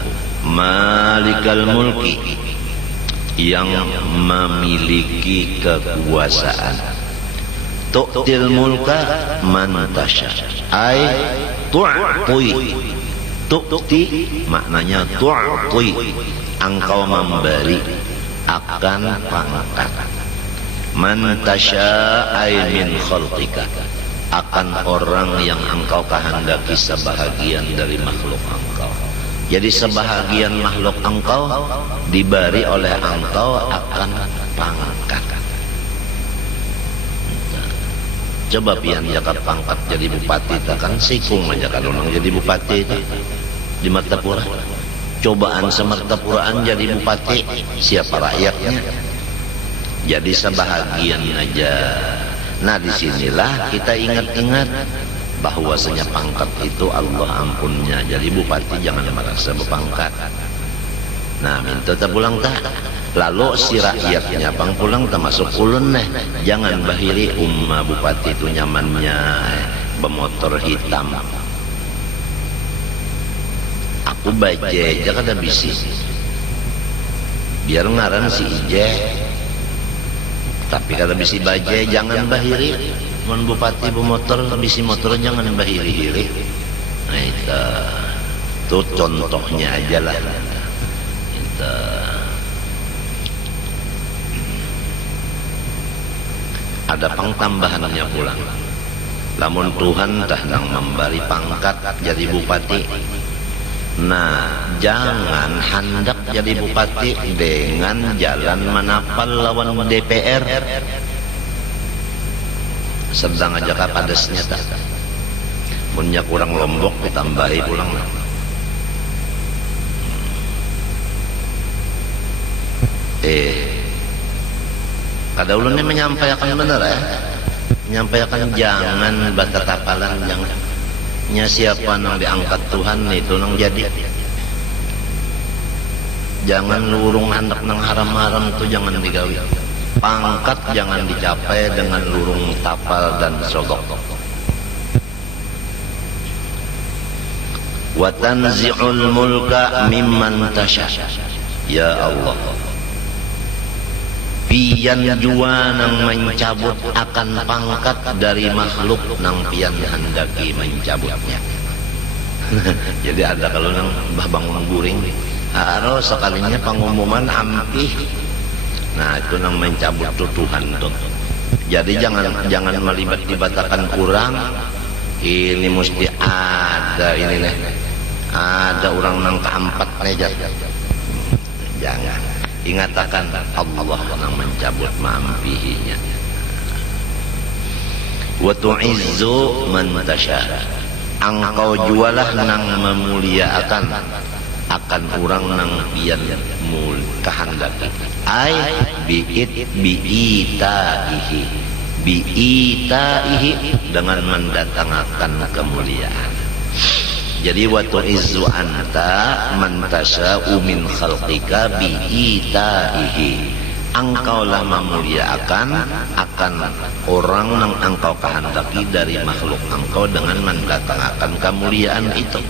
malikal mulki, yang memiliki kekuasaan, tu'til mulka man tasha, ay tu'ti, tu'ti maknanya tu'ti, engkau memberi akan pangkat, man tasha ay min khalqika, akan orang yang engkau kehendaki sebahagian dari makhluk engkau. Jadi sebahagian makhluk engkau diberi oleh engkau akan pangkat. Coba pian jakat pangkat jadi bupati, kan sikung aja kalau orang jadi bupati itu di Martapura. Cobaan semertapuraan jadi bupati, siapa rakyatnya? Jadi sebahagian aja. Nah, disinilah kita ingat-ingat bahwasanya pangkat itu Allah ampunnya. Jadi bupati jangan merasa berpangkat. Nah, minta terpulang tak. Lalu si rakyatnya bang pulang termasuk ulun jangan bahiri bupati itu nyamannya bermotor hitam. Aku baje aja kada bisi. Biar ngaran si ije. Tapi kada bisi baje jangan bahiri. Mun bupati bermotor bisi motor jangan bahiri-hiri. Nah itu contohnya aja lah. Itu. Ada pangtambahannya pulang. Lamun Tuhan dah nang memberi pangkat jadi bupati. Nah, jangan hendak jadi bupati dengan jalan menapal lawan DPR. Sedang aja kapadesnya tak. Punya kurang Lombok ditambahi pulang. Kada ulun ini menyampaikan benar ya. Menyampaikan jangan batatapalan, jangan. Nya siapa nang diangkat Tuhan itu nang jadi. Jangan lurung hendak nang haram-haram itu jangan digawi. Pangkat jangan dicapai dengan lurung tapal dan sogok. Wa tanzi'ul mulka mimman tasha. Ya Allah, pian jua nang mencabut akan pangkat dari makhluk nang pian hendaki mencabutnya. Jadi ada kalau nang bangun guring, aro sekalinya pengumuman ampih. Nah itu nang mencabut tuh Tuhan tuh. Jadi jangan melibat-libatakan kurang. Ini mesti ada ini nih. Ada orang nang keempat aja. Jangan. Ingatakan Allah yang mencabut mampihinya. Wa tu'izzu man tasha. Engkau jualah nang memuliakan akan orang nang pian mul kahandaki ai biitaihi dengan mendatangkan kemuliaan. Jadi watu izzu anta man tasya'u min khalqika biitaihi, engkaulah memuliakan akan orang yang engkau kehendaki dari makhluk engkau dengan mendatangkan kemuliaan itu.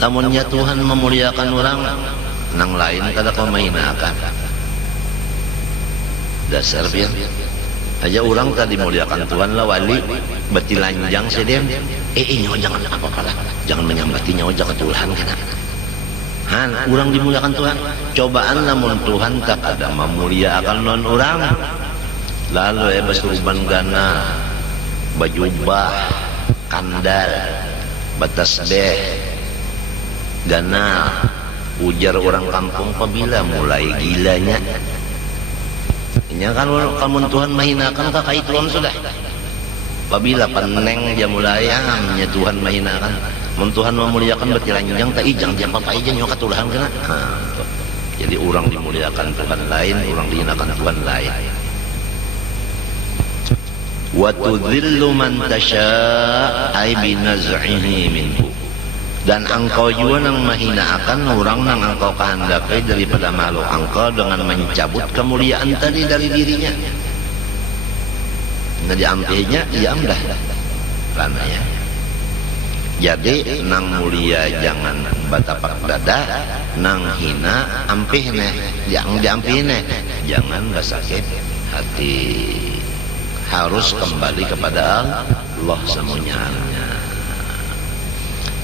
Namunnya Tuhan memuliakan orang nang lain kada kau mainakan. Dasar pian aja orang tadi muliakan Tuhan lah wali betilanjang sedem nyawa jangan apa-apa lah, jangan menyambati nyawa jangan Tuhan kena han orang dimuliakan Tuhan. Cobaan namun Tuhan tak ada memuliakan non orang lalu basurban gana bajubah kandal batasbeh gana ujar orang kampung apabila mulai gilanya. Ya kan kamu Tuhan mahinakan kakak itu sudah. Apabila peneng dia mulai amnya Tuhan mahinakan. Mun Tuhan memuliakan betilanjang tak ijang dia apa aja nyoka Tuhan kena. Jadi orang dimuliakan Tuhan lain, orang dihinakan Tuhan lain. Wa tudzillu man tasya' ay binaz'ihi minhu. Dan engkau juga nang mahinakan orang nang engkau kehendaki daripada makhluk engkau dengan mencabut kemuliaan tadi dari dirinya. Nah diampinya diamdah rananya. Jadi nang mulia jangan batapak dada, nang hina ampihne, yang diampihne jangan basakit hati. Harus kembali kepada Allah semuanya.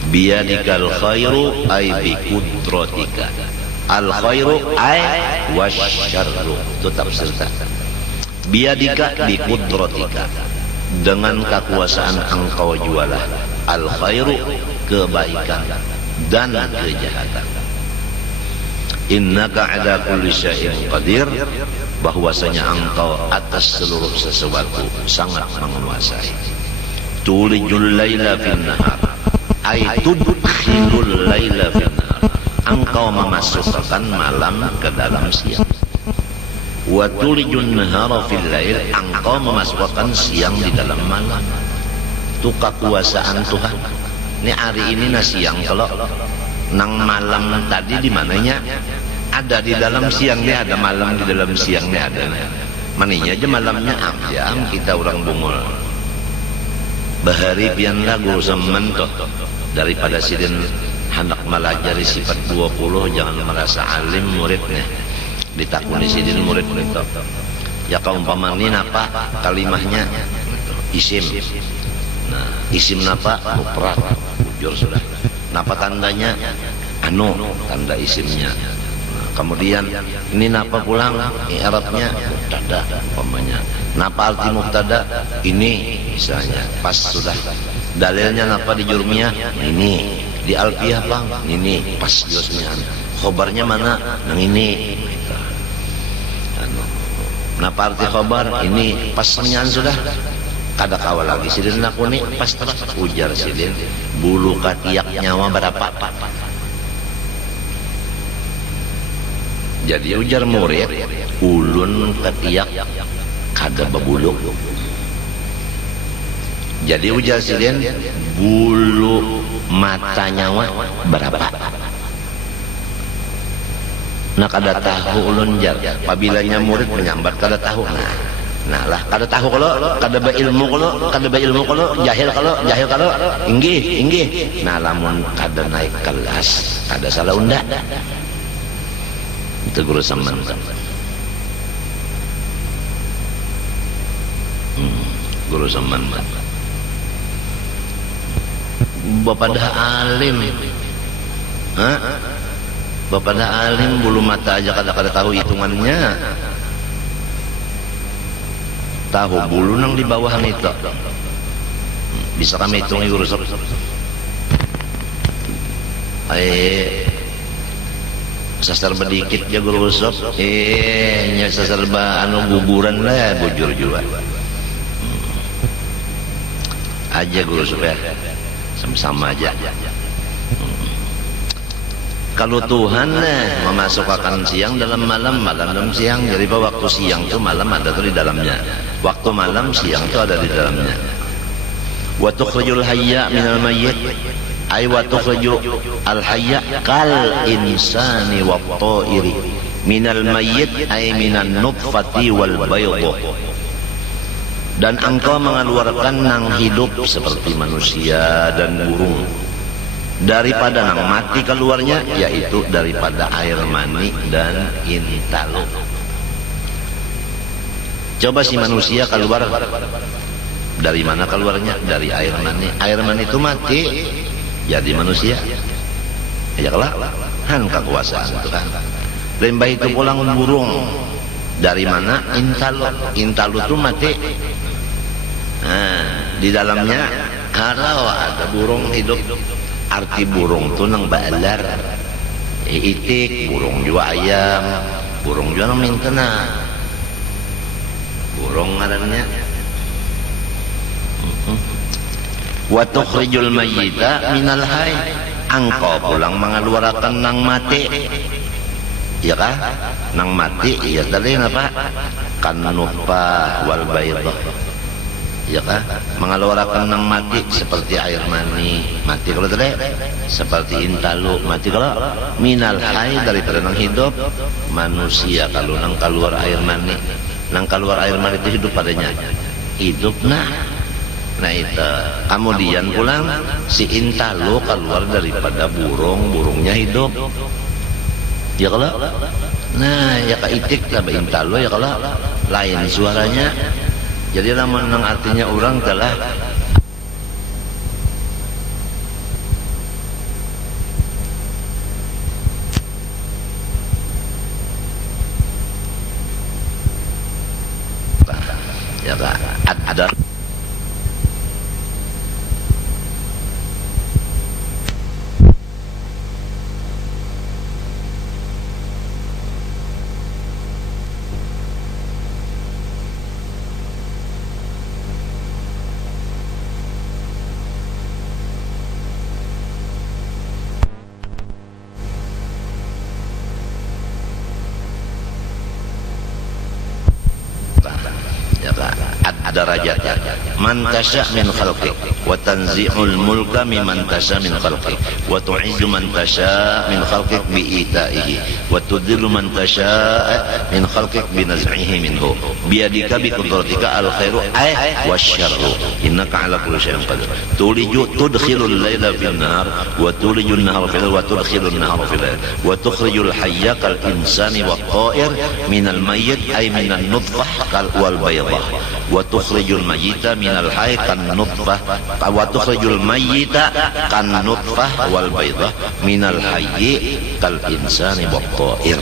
Biyadikal khairu ay biqudratika. Al khairu ay wasyarru. Itu tafsir. Biyadika biqudratika. Dengan kekuasaan engkau jualah al khairu kebaikan dan kejahatan. Innaka ala kulli syai'in qadir, bahwasanya engkau atas seluruh sesuatu sangat menguasai. Tulijul laila fin nahar ay tudkhilul laila fin nahar, engkau memasukkan malam ke dalam siang. Wa tulijun nahara fil lail, engkau memasukkan siang di dalam malam. Itu kekuasaan Tuhan. Ini hari ini na siang, kalau nang malam tadi di mananya ada di dalam siangnya, ada malam di dalam siangnya ada. Maninya aja malamnya jam kita orang bungul. Bahari pian lagu semen toh daripada sidin hendak melajari sifat 20 jangan merasa alim muridnya. Ditakuni sidin murid itu. Ya kaumpamanin apa kalimahnya isim. Nah, isim napa mufrad ujur sudah. Napa tandanya anu tanda isimnya. Nah, kemudian ini napa pulang i'rabnya mubtada umpamanya. Napa arti mubtada ini misalnya pas sudah dalilnya napa di jurmiyah ini di alfiyah bang ini pas josnya khobarnya mana nang ini napa arti khobar ini pas senyan sudah kada kawal lagi sidin nakuni pas terus ujar sidin bulu katiak nyawa berapa. Jadi ujar murid ulun katiak kada bebulu. Jadi ujar sidin bulu mata nyawa berapa. Nah kada tahu ulun jar pabilanya murid menyambat kada tahu. Nah lah kada tahu kalau kada beilmu kalau jahil kalau inggih. Nah lamun kada naik kelas kada salah unda. Itu guru samman. Guru samman. Bapak dah alim. Bapak dah alim bulu mata aja kada tahu hitungannya. Tahu bulu nang di bawah itu bisa kami hitungi guru sob. Sasar bedikit ya guru sob. Nya sasar ba anu guguran lah bujur juga. Aja guru sob ya. sama aja. Kalau Tuhan memasukkan siang dalam malam, malam dalam siang. Jadi waktu siang itu malam ada tuh di dalamnya. Waktu malam siang itu ada di dalamnya. Wa tukhrijul hayya minal mayyit ay wa tukhriju al hayya kal insani wat ta'iri minal mayyit ay minan nutfati wal baydh. Dan engkau mengeluarkan nang hidup seperti manusia dan burung daripada nang mati keluarnya, yaitu daripada air mani dan intalo. Coba si manusia keluar dari mana keluarnya? Dari air mani. Air mani itu mati jadi manusia. Ya kalah han kekuasaan itu kan. Lembah itu pulang burung dari mana? Intalo. Intalo itu mati. Nah, di dalamnya ada burung hidup. Arti burung itu nang baalar, itik, burung juga ayam, burung juga nang mintena, burung ngarannya. Wa tukhrijul mayyita minal hayy, engkau pulang mengeluarkan nang mati, ya kah? Nang mati, ya tadi apa? Kan nutfah wal baydh. Ya kan, mengeluarkan nang mati seperti air mani, mati kalau tidak seperti intalu, mati kalau minal hayy daripada nang hidup manusia. Kalau nang keluar air mani, nang keluar air mani itu hidup padanya, hidup nah itu. Kemudian pulang si intalu keluar daripada burung, burungnya hidup. Ya kalau, nah ya kaitik lah intalu ya kalau lain suaranya. Jadi lamun nang artinya orang telah ya Kak, ada derajatnya. Man tasya min khalqik wa tanzi'ul mulka mimman tasya min khalqik wa tu'izzu man tasya min khalqik bi ita'ihi wa tudhillu man tasya min khalqik bi naz'ihi minhu biyadika bi qudratika al khairu ay wasyarru innaka ala kulli syai'in qadir. Tudkhilul laila fil nahar wa tulijun nahara fil wa tudkhilun nahara fil lail wa tukhrijul hayya kal insani wat ta'ir minal mayyit ay minan nutfah kal wal baydah wa tukhrijul mayyita minal hayy kan nutfah wa tukhrijul mayyita kan nutfah wal baydah minal hayyi kal insani wat ta'ir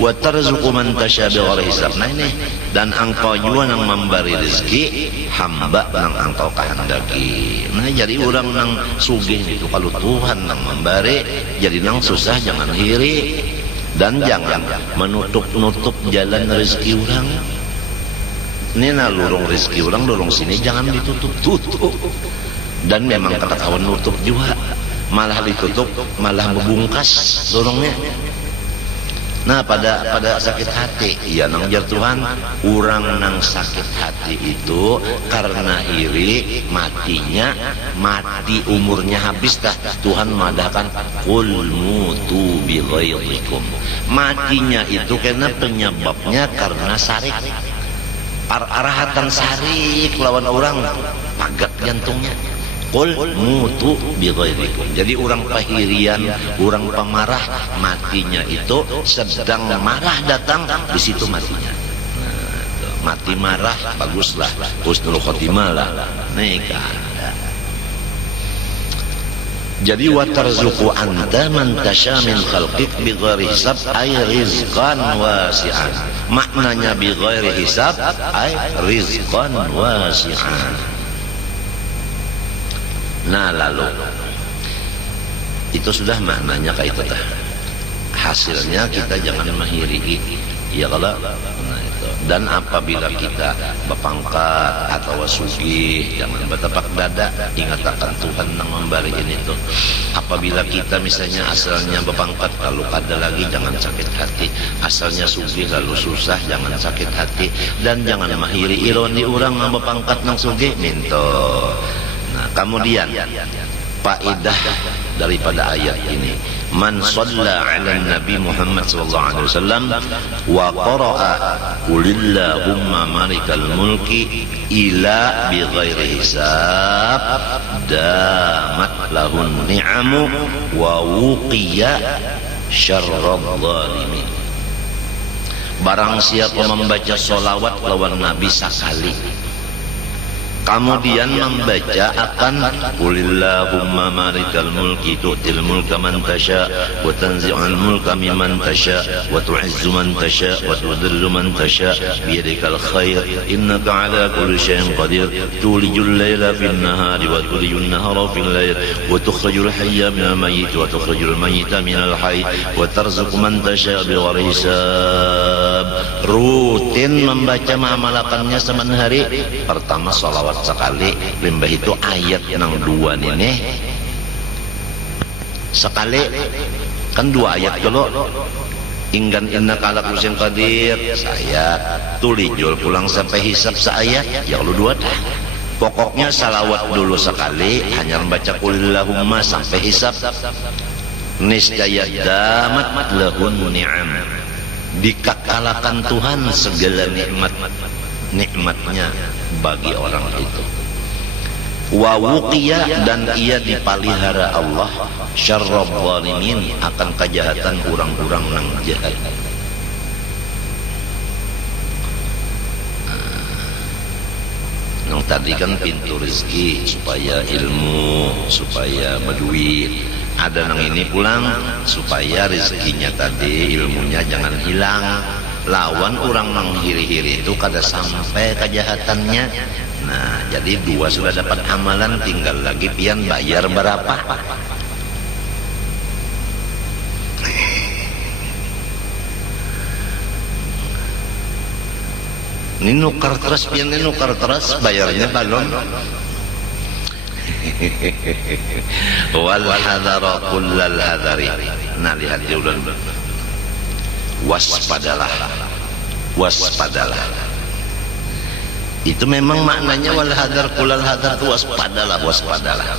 wa tarzuqu man tasya bighairi hisab. Nah ini, dan engkau juga nang memberi rezeki hamba nang engkau kehendaki. Nah jadi orang nang sugih itu kalau Tuhan nang memberi, jadi nang susah jangan iri dan jangan menutup-nutup jalan rezeki orang. Ini nah lorong rezeki orang, lorong sini jangan ditutup-tutup. Dan memang ketahuan nutup juga, malah ditutup, malah membungkas lorongnya. Nah pada sakit hati, ya nang jar Tuhan, orang nang sakit hati itu karena iri mati umurnya habis dah. Tuhan madahkan qul mutu bi ghairikum. Matinya itu karena penyebabnya karena sarik. Arahatan sarik lawan orang pagat jantungnya. Qul mutu bi ghairikum. Jadi orang pahirian, orang pemarah, matinya itu sedang marah datang, di situ matinya. Nah, mati marah baguslah, husnul khotimah lah. Nikah. Jadi wa tarzuqu anta man tasya min khalqik bi ghairi hisab ay rizqan wasi'an. Maknanya bi ghairi hisab ay rizqan wasi'an. Nah lalu itu sudah maknanya kayak itu dah. Hasilnya kita jangan menghiri. Ya kalau dan apabila kita berpangkat atau sugih, jangan bertepuk dada, ingat akan Tuhan yang memberi ini tuh. Apabila kita misalnya asalnya berpangkat, lalu ada lagi, jangan sakit hati. Asalnya sugih lalu susah, jangan sakit hati. Dan jangan mahiri ironi orang yang berpangkat nang sugih minta. Nah, kemudian faedah daripada ayat ini, man shalla 'ala Nabi Muhammad sallallahu alaihi wasallam wa qara'a qulillahumma malikal mulki ila bighairi hisab damat lahun ni'amu wa wuqiya syarrad zalimin. Barang siapa membaca sholawat lawan Nabi sekali, kemudian membaca akan qulillahumma malikal mulki tu'til mulka man tasha wa tanzi'ul mulka mimman tasha wa tu'izzu man tasha wa tudhillu man tasha biyadikal khair innaka ala kulli syai'in qadir tulijul laila fin nahari wa tulijun nahara fil lail wa tukhrijul hayya minal mayyit wa tukhrijul mayyita minal hayy wa tarzuqu man tasha bighairi hisab. Rutin membaca ma'amalakannya semen hari. Pertama sholawat sekali, limbah itu ayat nang dua nih sekali kan dua ayat kalau inggan inna kala kusin qadir saya tulijul pulang sampai hisab seayat ya kalau dua dah. Pokoknya salawat dulu sekali, hanya membaca qulillahumma sampai hisab, niscaya damat lahun ni'am, dikekalakan Tuhan segala nikmatnya bagi orang itu. Wa wuqiya, dan ia dipelihara Allah syarrad zalimin, akan kejahatan orang-orang yang jahat. Yang tadi kan pintu rezeki supaya ilmu, supaya berduit. Ada yang ini pulang supaya rezekinya tadi, ilmunya jangan hilang. Lawan orang menghiri-hiri itu kada sampai kejahatannya. Nah, jadi dua sudah dapat amalan, tinggal lagi pian bayar berapa. Ini nukar terus, pian ini nukar terus, bayarnya balon. Wal hadara kullal hadari. Nah, lihat dulu. Waspadalah, waspadalah. Itu memang maknanya wal hadar kulal hadar itu waspadalah, waspadalah.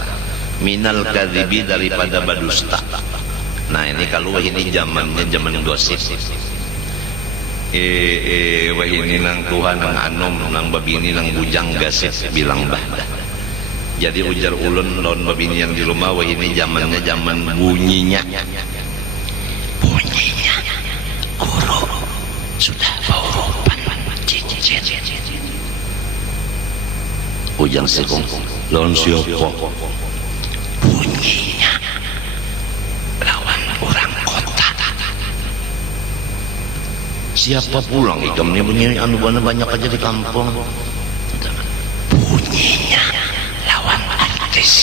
Minal kadhibi, daripada badusta. Nah ini kalau ini zamannya zaman gosip. Wah ini nang Tuhan nang anom nang babini nang bujang gasip bilang bah. Jadi ujar ulun lawan babini yang di rumah, wah ini zamannya zaman bunyinya. Bunyinya. Guru sudah baurupan cincin. Ujang sekong lawan siapa? Bunyinya lawan orang kota. Siapa pulang ikamnya bunyi anu banyak aja di kampung. Bunyinya lawan artis.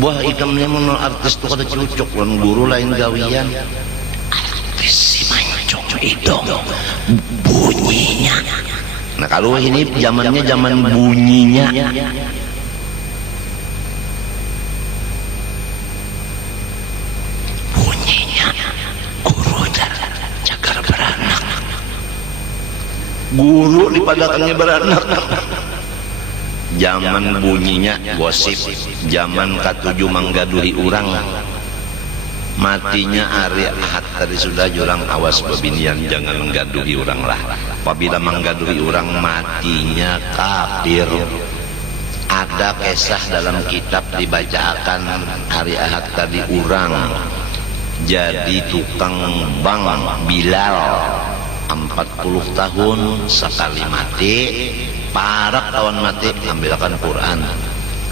Buah ikamnya mana artis tuh kada cucuk lawan guru lain gawian. Si mancung itu bunyinya. Nah kalau ini zamannya zaman bunyinya. Bunyinya guru cagar beranak. Guru di padakannya beranak. Zaman bunyinya gosip, zaman katujuh manggaduhi urang. Matinya hari Ahad tadi sudah jurang, awas babinian jangan menggaduhi orang lah. Apabila menggaduhi orang matinya kafir. Ada kisah dalam kitab dibacakan hari Ahad tadi orang jadi tukang bank Bilal 40 tahun sekali mati, parak tahun mati ambilkan Quran,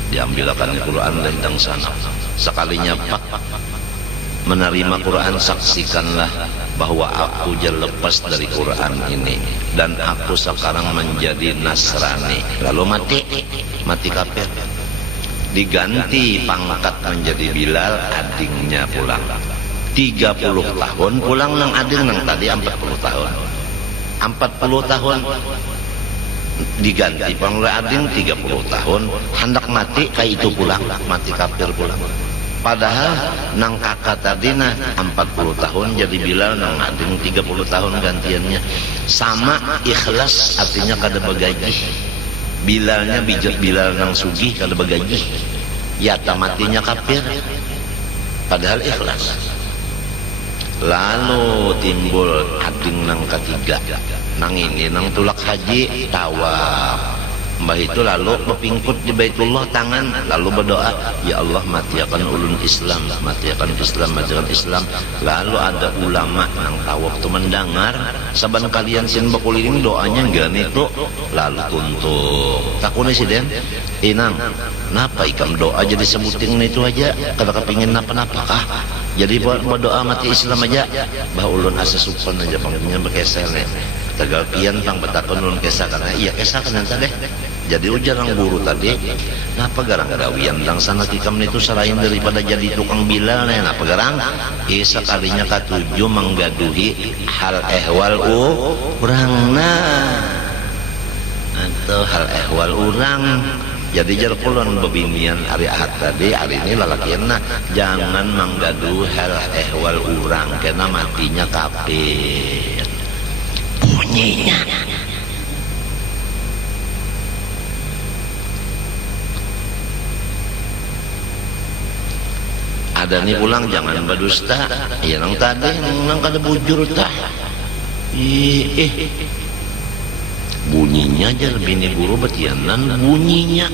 diambilkan Quran lendang sana sekalinya pak menerima Quran, saksikanlah bahwa aku jangan lepas dari Quran ini dan aku sekarang menjadi Nasrani. Lalu mati kafir, diganti pangkat menjadi Bilal, adingnya pulang. 30 tahun pulang nang ading nang tadi 40 tahun 40 tahun diganti panggil ading 30 tahun hendak mati kayak itu pulang mati kafir pulang. Padahal nang kakak tadi nah 40 tahun jadi Bilal nang ading 30 tahun gantiannya sama ikhlas artinya kada bagaji. Bilalnya bijak Bilal nang sugih kada bagaji ya tamatinya kafir padahal ikhlas. Lalu timbul ading nang ketiga nang ini nang tulak haji tawaf mbah itu lalu berpingkut di Baitullah tangan lalu berdoa ya Allah matiakan ulun Islam matiakan Islam majakan Islam. Lalu ada ulama nang tawaf tu mendengar saban kalian sin bakuliling doanya enggak itu lalu tuntuk takune si den inang napa ikam doa jadi sebuting itu aja kada kepingin napa-napa kah jadi berdoa mati Islam aja bah ulun asa supan aja panggilnya bekesel nih tegal pian pang betakon ulun kesah karena iya kesah kan tadi jadi ujar ang guru tadi napa garang gawian lang sana tikam itu selain daripada jadi tukang Bilal nih napa garang isa kalinya katujuh menggaduhi hal ehwal urangna atau hal ehwal urang. Jadi jar kulon bebinian hari ahad tadi hari ini lalakianna jangan menggaduh hal ehwal urang karena matinya kafir bunyinya. Ada nih pulang jangan berdusta ya nang tadi nang kada bujur tah bunyinya aja bini guru betianan bunyinya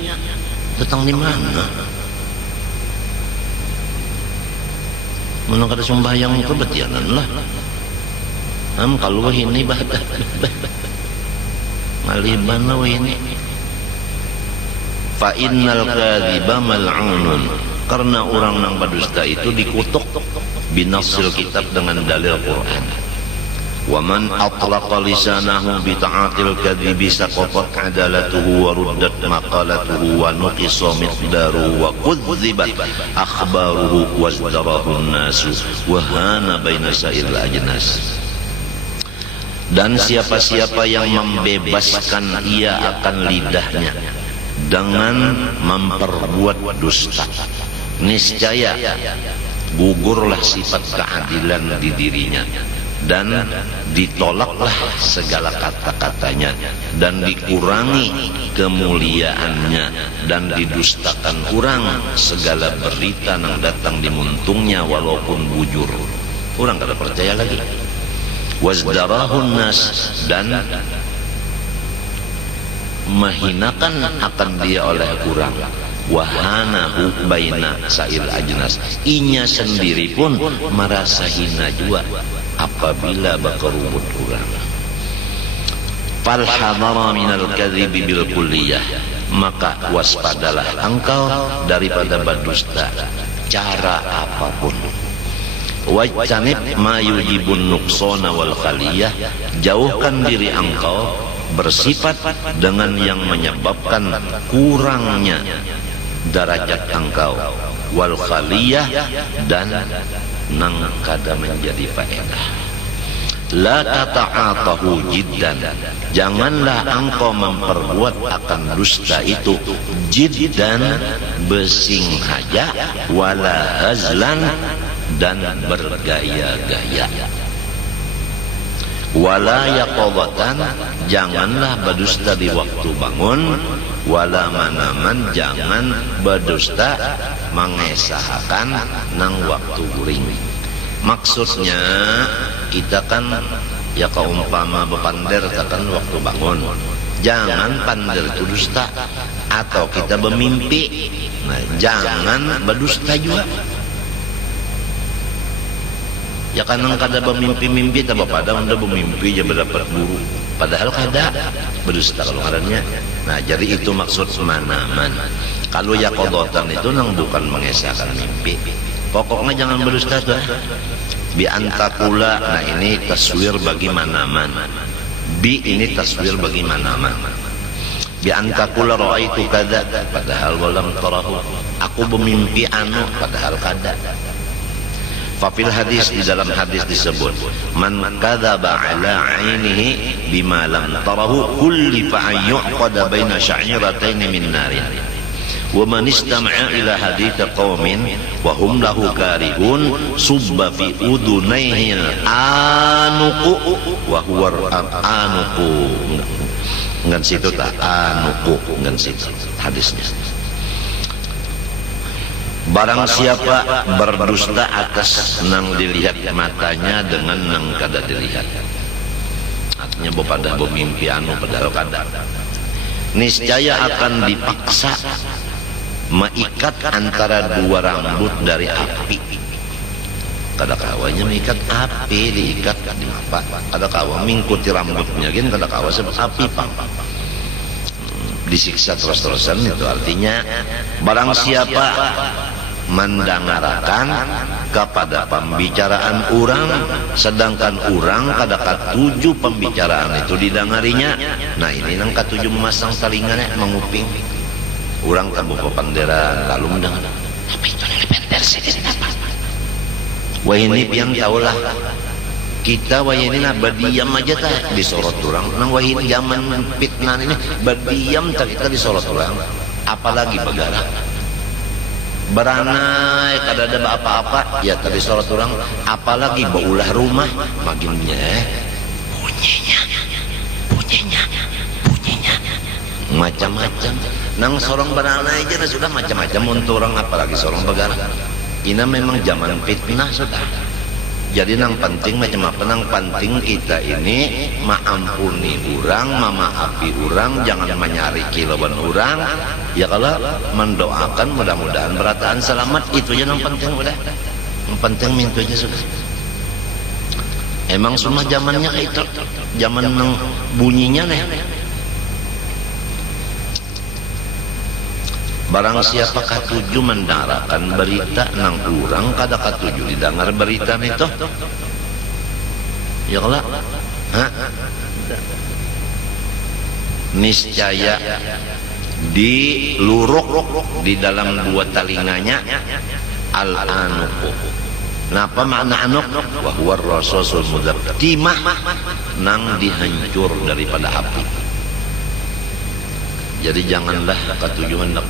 datang di mana mana kada sembahyang itu betianan lah kalau ini bahagia malibana ini fa innal kadhiba mal'unun karena orang nang berdusta itu dikutuk binasil kitab dengan dalil Quran. Wa man atlaqa lisanahu bi ta'atil kadhibi saqatat adalatuhu wa ruddat maqalatuhu wa nuqisa miqdaruhu wa kudzibat akhbaruhu wa zdarahu an-nasu wa hana baina sa'il ajnas. Dan siapa-siapa yang membebaskan ia akan lidahnya dengan memperbuat dusta niscaya gugurlah sifat keadilan di dirinya dan ditolaklah segala kata-katanya dan dikurangi kemuliaannya dan didustakan kurang segala berita yang datang di muntungnya walaupun bujur orang kada percaya lagi wazdarahun nas dan menghinakan akan dia oleh kurang wahanahu baina sa'il ajnas inya sendiri pun merasa hina juga apabila berkerubut kurang. Fal hadara minal kadhibi bil kulliyah maka waspadalah engkau daripada berdusta cara apapun. Wajtanib ma yujibun nuqsana wal khaliyah jauhkan diri engkau bersifat dengan yang menyebabkan kurangnya derajat engkau wal khaliyah dan nang kada menjadi faedah. La tata'atahu jiddan janganlah engkau memperbuat akan dusta itu jiddan besing haja wala hazlan dan bergaya-gaya wala yaqadatan janganlah berdusta di waktu bangun wala manaman jangan berdusta mengesahkan nang waktu guring. Maksudnya kita kan ya kaumpama bepander kan waktu bangun jangan pander itu dusta atau kita bermimpi nah, jangan berdusta juga ya karena kada bermimpi-mimpi tak pada anda bermimpi je berdapat guru padahal kada berdusta kalau ngarannya. Nah jadi itu maksud manaman. Kalau ya kodotan itu nang bukan mengesahkan mimpi pokoknya jangan berdusta tuh bi antakula. Nah ini taswir bagi manaman bi ini taswir bagi manaman bi antakula ra'aitu kada padahal walam tarahu aku bermimpi anu padahal kada Fafil hadis, di dalam hadis disebut, man kadzaba ala ainihi bima lam tarahu kullifa an yuqada baina sya'iratayn min narin. Wa man istama'a ila hadits qaumin wa hum lahu karihun subba fi udunaihi anuqu wa huwa anuqu. Ngan situ tak anuqu, ngan situ hadisnya. Barang siapa berdusta atas nang dilihat matanya dengan nang kada dilihat, artinya pada bermimpi anu padahal kada, niscaya akan dipaksa meikat antara dua rambut dari api. Kada kawanya meikat api, diikat di apa? Kada kawa mengikuti rambutnya, gin kada kawa sebab api pang. Disiksa terus-terusan, itu artinya barang siapa mendengarkan kepada pembicaraan orang sedangkan orang kada katuju pembicaraan itu didengarinya. Nah ini nang katuju memasang telingannya menguping orang tabu pepanderan lalu mendengar apa itu yang penter sedikit apa. Wah ini pian taulah kita wah ini nah berdiam aja tak disorot orang. Nang wah ini zaman fitnah ini berdiam tak kita disorot orang, apalagi begara beranai kada ada apa-apa ya tadi sorot orang, apalagi baulah rumah makinnya bunyinya macam-macam. Nang sorong beranai aja sudah macam-macam untuk orang, apalagi sorong begara. Ini memang zaman fitnah sudah. Jadi nang penting macam apa, nang penting kita ini maampuni orang, memaafi orang, jangan menyari kilauan orang. Ya kalau mendoakan mudah-mudahan berataan selamat, itu aja nang penting udah. Yang penting mintu aja sudah. Emang semua zamannya kayak itu, zaman nang bunyinya nih. Barang siapa katuju mendengarkan berita nang urang kada katuju didengar berita itu, ya kalau niscaya diluruk di dalam dua telinganya al-anuq. Napa makna anuk? Wa huwa rasul mudab, timah nang dihancur daripada api. Jadi janganlah katuju hendak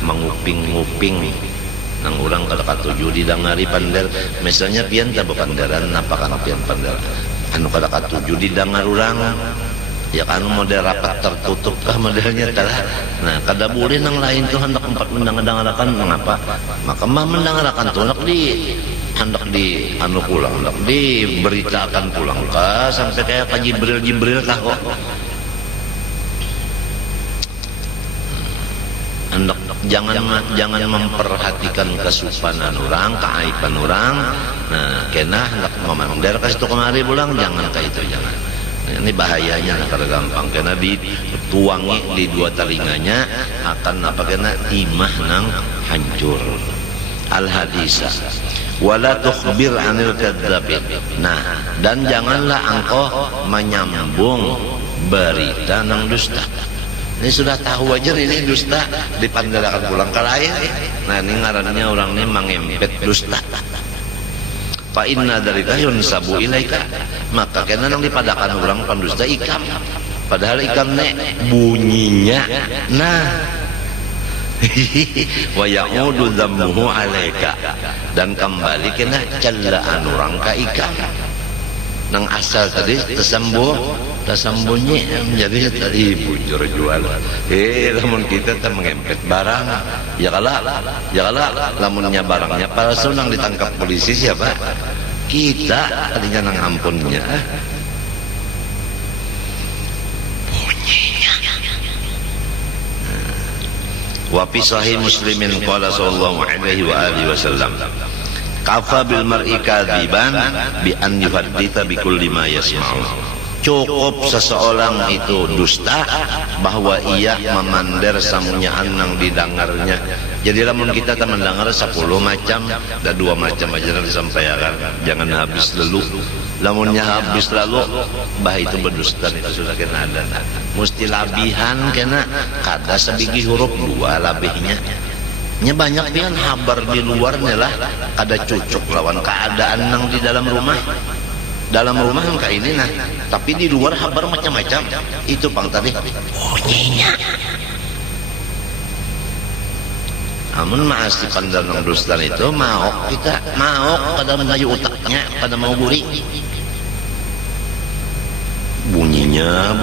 menguping-nguping nang orang kada katuju didangari pander. Misalnya pian ta panderan napa kana pian pander anu kada katuju didangar urang, ya kan model rapat tertutup kah modelnya tah. Nah kada boleh nang lain tuh hendak empat mendengarkan mengapa, maka mah mendengarkan tuh hendak di anu pulang, hendak diberitakan pulang kah sampai kayak Jibril kah kok. Jangan memperhatikan kesupanan orang, keaiban orang. Nah, kena hendak memandar kasih tu kemari pulang, jangan kayak itu, jangan. Nah, ini bahayanya karena gampang, kena dituangi di dua telinganya akan apa kena timah nang hancur. Al-hadisah wala tukhbir anil kadzabin. Nah, dan janganlah engkau menyambung berita nang dusta. Ini sudah tahu aja ini dusta, dipandangkan pulang ke lain. Nah ini ngarannya orang ini mengempet dusta. Fa inna dzalika yunsabu ilaika, maka kena nang dipadakan orang pendusta ikam, padahal ikam nek bunyinya. Nah wa ya'udu dzammuhu alaika, dan kembali kena celaan orang ka ikam. Nang asal tadi tersembunyi menjadi tadi bujur jual. Lamun kita tak mengempet barang, ya kalah lamunnya barangnya palsu nang ditangkap polisi siapa? Kita tadinya nang ampunnya. Bunyinya. Wa fi sahih Muslimin qala sallallahu alaihi wa alihi wasallam, kafa bil mar'i kadziban bi an yuhadditha bi kulli ma yasma'u. Cukup seseorang itu dusta bahwa ia memandar samunyaan nang didengarnya. Jadi lamun kita tak mendengar 10 macam, ada 2 macam aja yang disampaikan. Jangan habis lalu. Lamunnya habis lalu, bah itu berdusta, itu sudah kena ada. Mesti labihan kena kada sebiji huruf 2 labihnya. nya banyak pian habar di luarnya lah ada cocok lawan keadaan nang di dalam rumah kan kayak ini nah, tapi di luar habar macam-macam. Itu pang tadi bunyinya. Amun maas di pandar nang dustan itu maok kita pada mengayu utaknya pada mau guri bunyinya.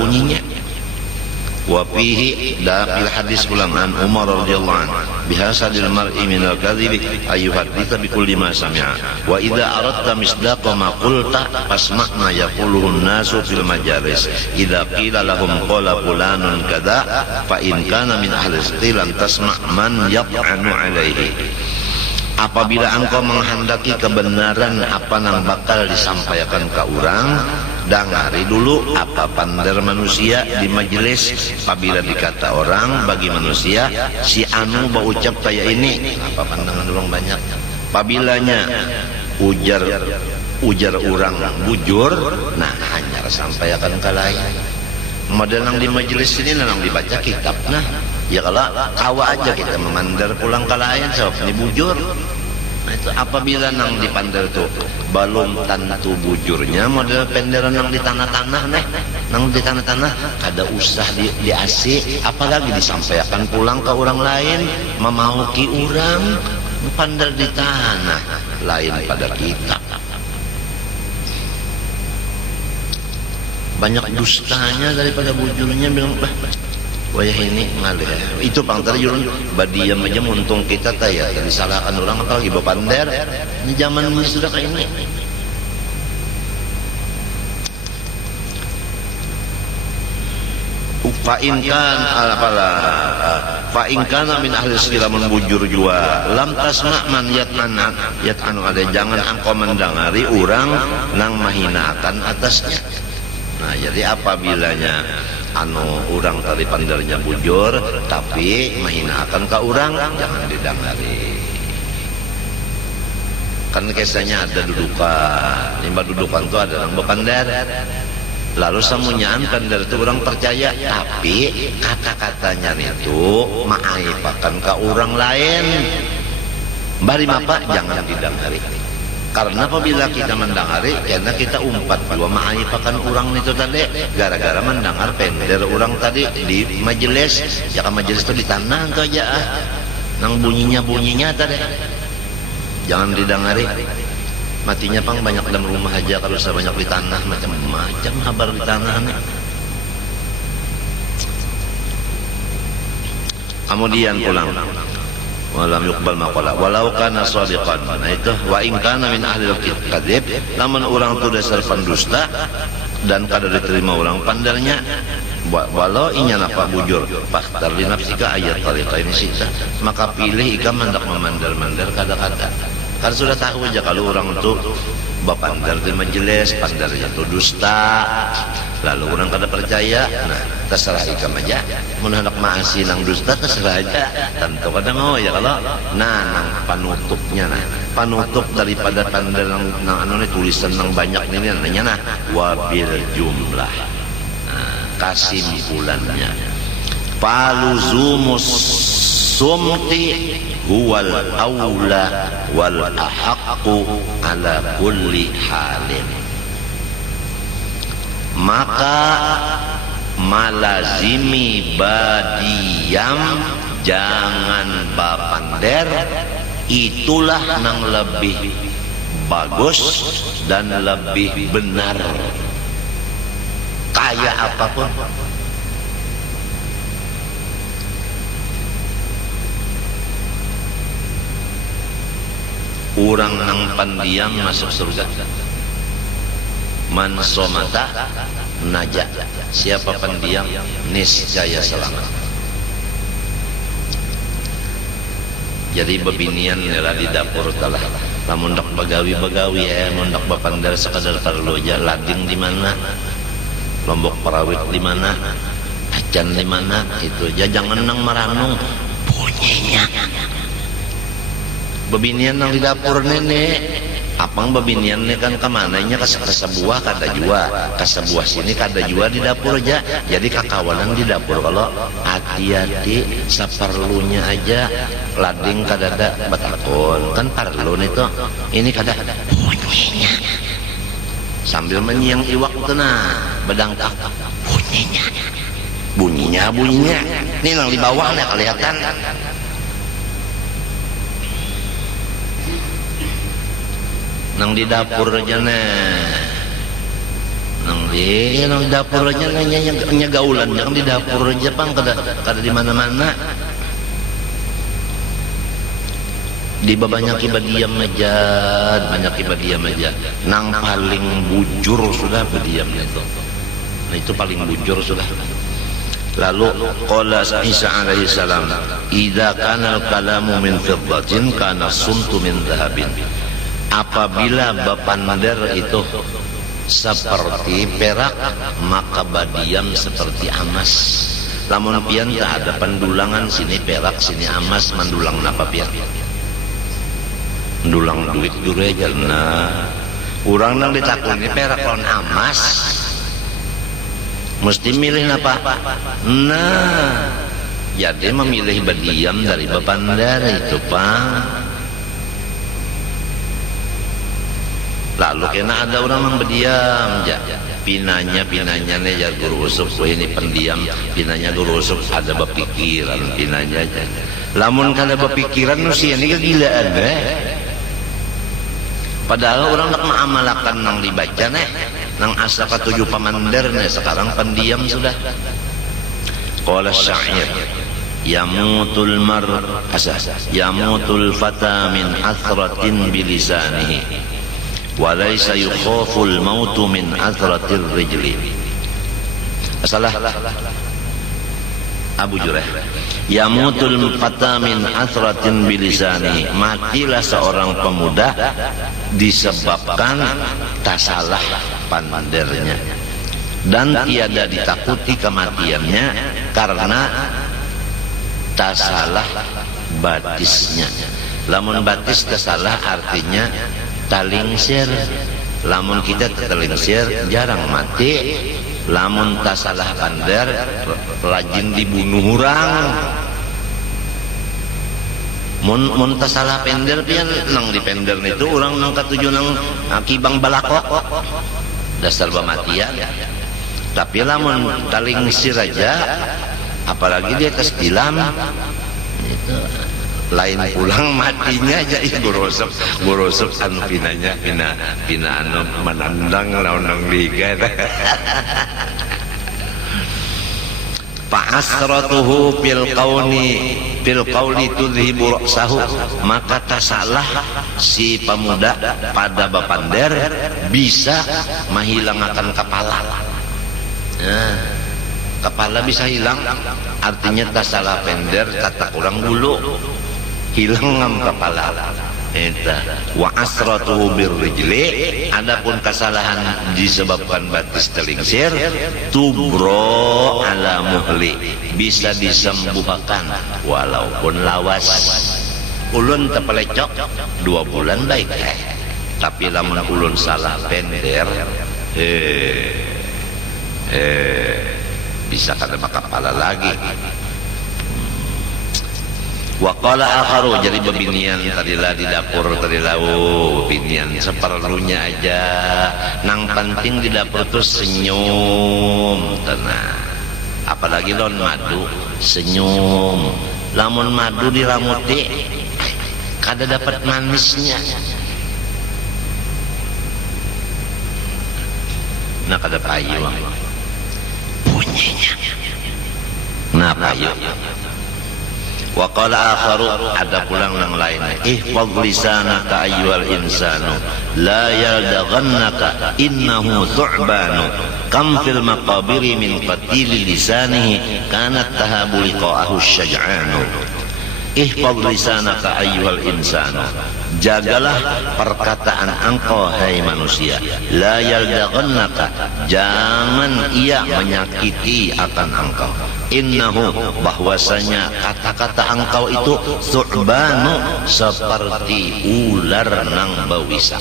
Wa fihi da fil hadis ulang an Umar radhiyallahu anhu bihasadil mar'i min al-kadhibi ayyuhadditha bi kulli ma sami'a wa idza aradta misdaqa ma qulta fasma' ma yaquluhu an-nasu fil majalis idza qila lahum qala fulanun kadza fa in kana min ahli istilan tasma' man yat'anu alaihi. Apabila engkau menghendaki kebenaran apa yang bakal disampaikan ke orang, dengari dulu apa pandar manusia di majelis. Apabila dikata orang bagi manusia si anu baucap kayak ini, apa pandangan orang banyak. Apabilanya ujar orang bujur, nah hanya sampaikan ke lain. Model yang di majelis ini yang dibaca kitab, nah ya kalau kawa aja kita memandar pulang ke lain sebab ini bujur. Nah itu apabila nang dipandar tuh belum tentu bujurnya model penderan nang di tanah-tanah nang di tanah-tanah kada usah di AC apalagi disampaikan pulang ke orang lain memauki orang pandar di tanah lain pada kitab. Banyak dustanya daripada bujurnya bilang wayah ini ngalih. Itu pang terjun badiam aja untung kita taya disalahkan orang apalagi bapander. Ini zaman ini sudah kayak ini. Fa'inkan min ahli silamun bujur jua lam tasma' man yat'anu ada jangan engkau mendengari orang nang mahinakan atasnya. Nah jadi apabilanya orang tadi pandarnya bujur tapi mahinakan ke orang jangan didengari. Kan kisahnya ada dudukan, lima dudukan itu ada orang berpandar. Lalu semuanyaan pandar itu orang percaya tapi kata-katanya itu ma'aifakan ke orang lain. Bari apa jangan didengari. Karena apabila kita mendengari, karena kita umpat juga ma'aifakan orang itu tadi, gara-gara mendengar pender orang tadi di majelis, ya kan majelis itu di tanah itu aja, nang bunyinya tadi, jangan didengari. Matinya pang banyak dalam rumah aja kalau saya banyak di tanah macam-macam habar di tanah nih. Kemudian pulang. Walam yuqbal maqala walau kana shadiqan. Nah itu wa in kana min ahli al-kadzib, namun orang itu dasar pendusta dan kada diterima orang pandarnya walau inya napa bujur faktar li nafsika ayat tariqa ini sita maka pilih ika mendak memandar-mandar kata-kata. Karena sudah tahu aja kalau orang itu bapandar di majelis pandarnya itu dusta lalu orang kada percaya, nah terserah ikam aja mun hendak maasi nang dusta terserah aja tentu kada mau ya kalau nang panutupnya panutup daripada pandar nang anu ni tulisan nang banyak ini namanya nah wabil jumlah. Nah kesimpulannya paluzumus sumti huwal aula wal ahaqqu ala kulli halin. Maka malazimi badiam jangan bapander itulah nang lebih bagus dan lebih benar kayak apapun. Orang nang pandiam masuk surga. Man somata naja. Siapa pendiam niscaya selamat. Jadi bebinian adalah di dapur telah. Lamun dak bagawi mun dak bapandar sekadar perlu aja lading di mana? Lombok perawit di mana? Acan di mana? Itu aja jangan nang meranung bunyinya. Bebinian nang di dapur nenek Apang babiniannya kan kemananya ke sebuah kada jua, ke sebuah sini kada jua di dapur aja. Jadi kakawanan di dapur kalau hati-hati seperlunya aja, lading kada ada batakon kan perlu nih tuh. Ini kada bunyinya sambil menyiang iwak tuh nah bedangkak bunyinya ini yang di bawah nih kelihatan. Nang di dapur aja nang di dapur aja nya gaulan yang di dapur aja pang kada di mana-mana. Di banyak ibadiam aja, banyak ibadiam aja. Nang paling bujur sudah badiam itu. Nah itu paling bujur sudah. Lalu qala Isa alaihi salam, "Idza kana al-kalamu min fiddatin kana sumtu min dhahabin." Apabila bapander itu seperti perak, maka badiam seperti emas. Lamun pian tak ada pendulangan, sini perak sini emas, mendulang napa pian? Mendulang duit dulu aja. Nah, orang nang ditakut ini perak lawan emas, mesti milih napa? Nah, jadi memilih badiam dari bapander itu pak. Lalu kena ada orang yang berdiam ya. Pinanya nih ya guru usuk ini pendiam, pinanya guru usuk ada berpikiran pinanya aja. Lamun kada berpikiran nusia ini kegilaan padahal orang nak mengamalkan nang dibaca nang asa ketujuh pamander sekarang pendiam sudah. Qala syair yamutul mar yamutul fata min athratin bilisanihi walaysa yukhaful mautu min athratir rijli. Salah Abu Jurayh. Yamutul fata min athratin bilisani, matilah seorang pemuda disebabkan tasalah pandernya, dan tiada ditakuti kematiannya karena tasalah batisnya. Lamun batis tasalah artinya talingsir. Lamun kita talingsir jarang mati. Lamun tak salah pander rajin dibunuh orang. Mun tak salah pender pian nang di pender itu orang nang katujuh nang kibang balakok dasar bamatian. Tapi lamun talingsir aja, apalagi dia kestilam itu lain pulang matinya aja gorosok anu pinanya pina anu menandang launang liga fa'asratuhu fil qawli tudhibu ra'sahu, maka tasalah si pemuda pada bapander bisa menghilangkan kepala. Nah, kepala bisa hilang artinya tasalah pender kata kurang dulu hilang ngam kepala eta. Wa asratuhu birrijli, adapun kesalahan disebabkan batis telingsir tubro ala muhli, bisa disembuhkan walaupun lawas. Ulun tepelecok 2 bulan baik tapi lamun ulun salah pender bisa kada kepala lagi. Waqala akharu, jadi bebinian tadilah di dapur tadilah bebinian seperlunya aja. Nang penting di dapur tuh senyum tenang. Apalagi lawan madu senyum. Lamun madu diramuti kada dapat manisnya. Nah kada payu bunyinya. Nah payu. Wa qala akharu, ada pulang yang lain, ihfaz lisanaka ayyuhal insanu la yaldaghannaka innahu thu'banu kam fil maqabiri min qatili lisanihi kanat tahabu liqa'ahu syaj'anu. Ihfaz lisanaka ayyuhal insanu, jagalah perkataan engkau hai manusia, la yaldaghannaka, jangan ia menyakiti akan engkau, innahu, bahwasanya kata-kata engkau itu su'banu, seperti ular nang bawisa.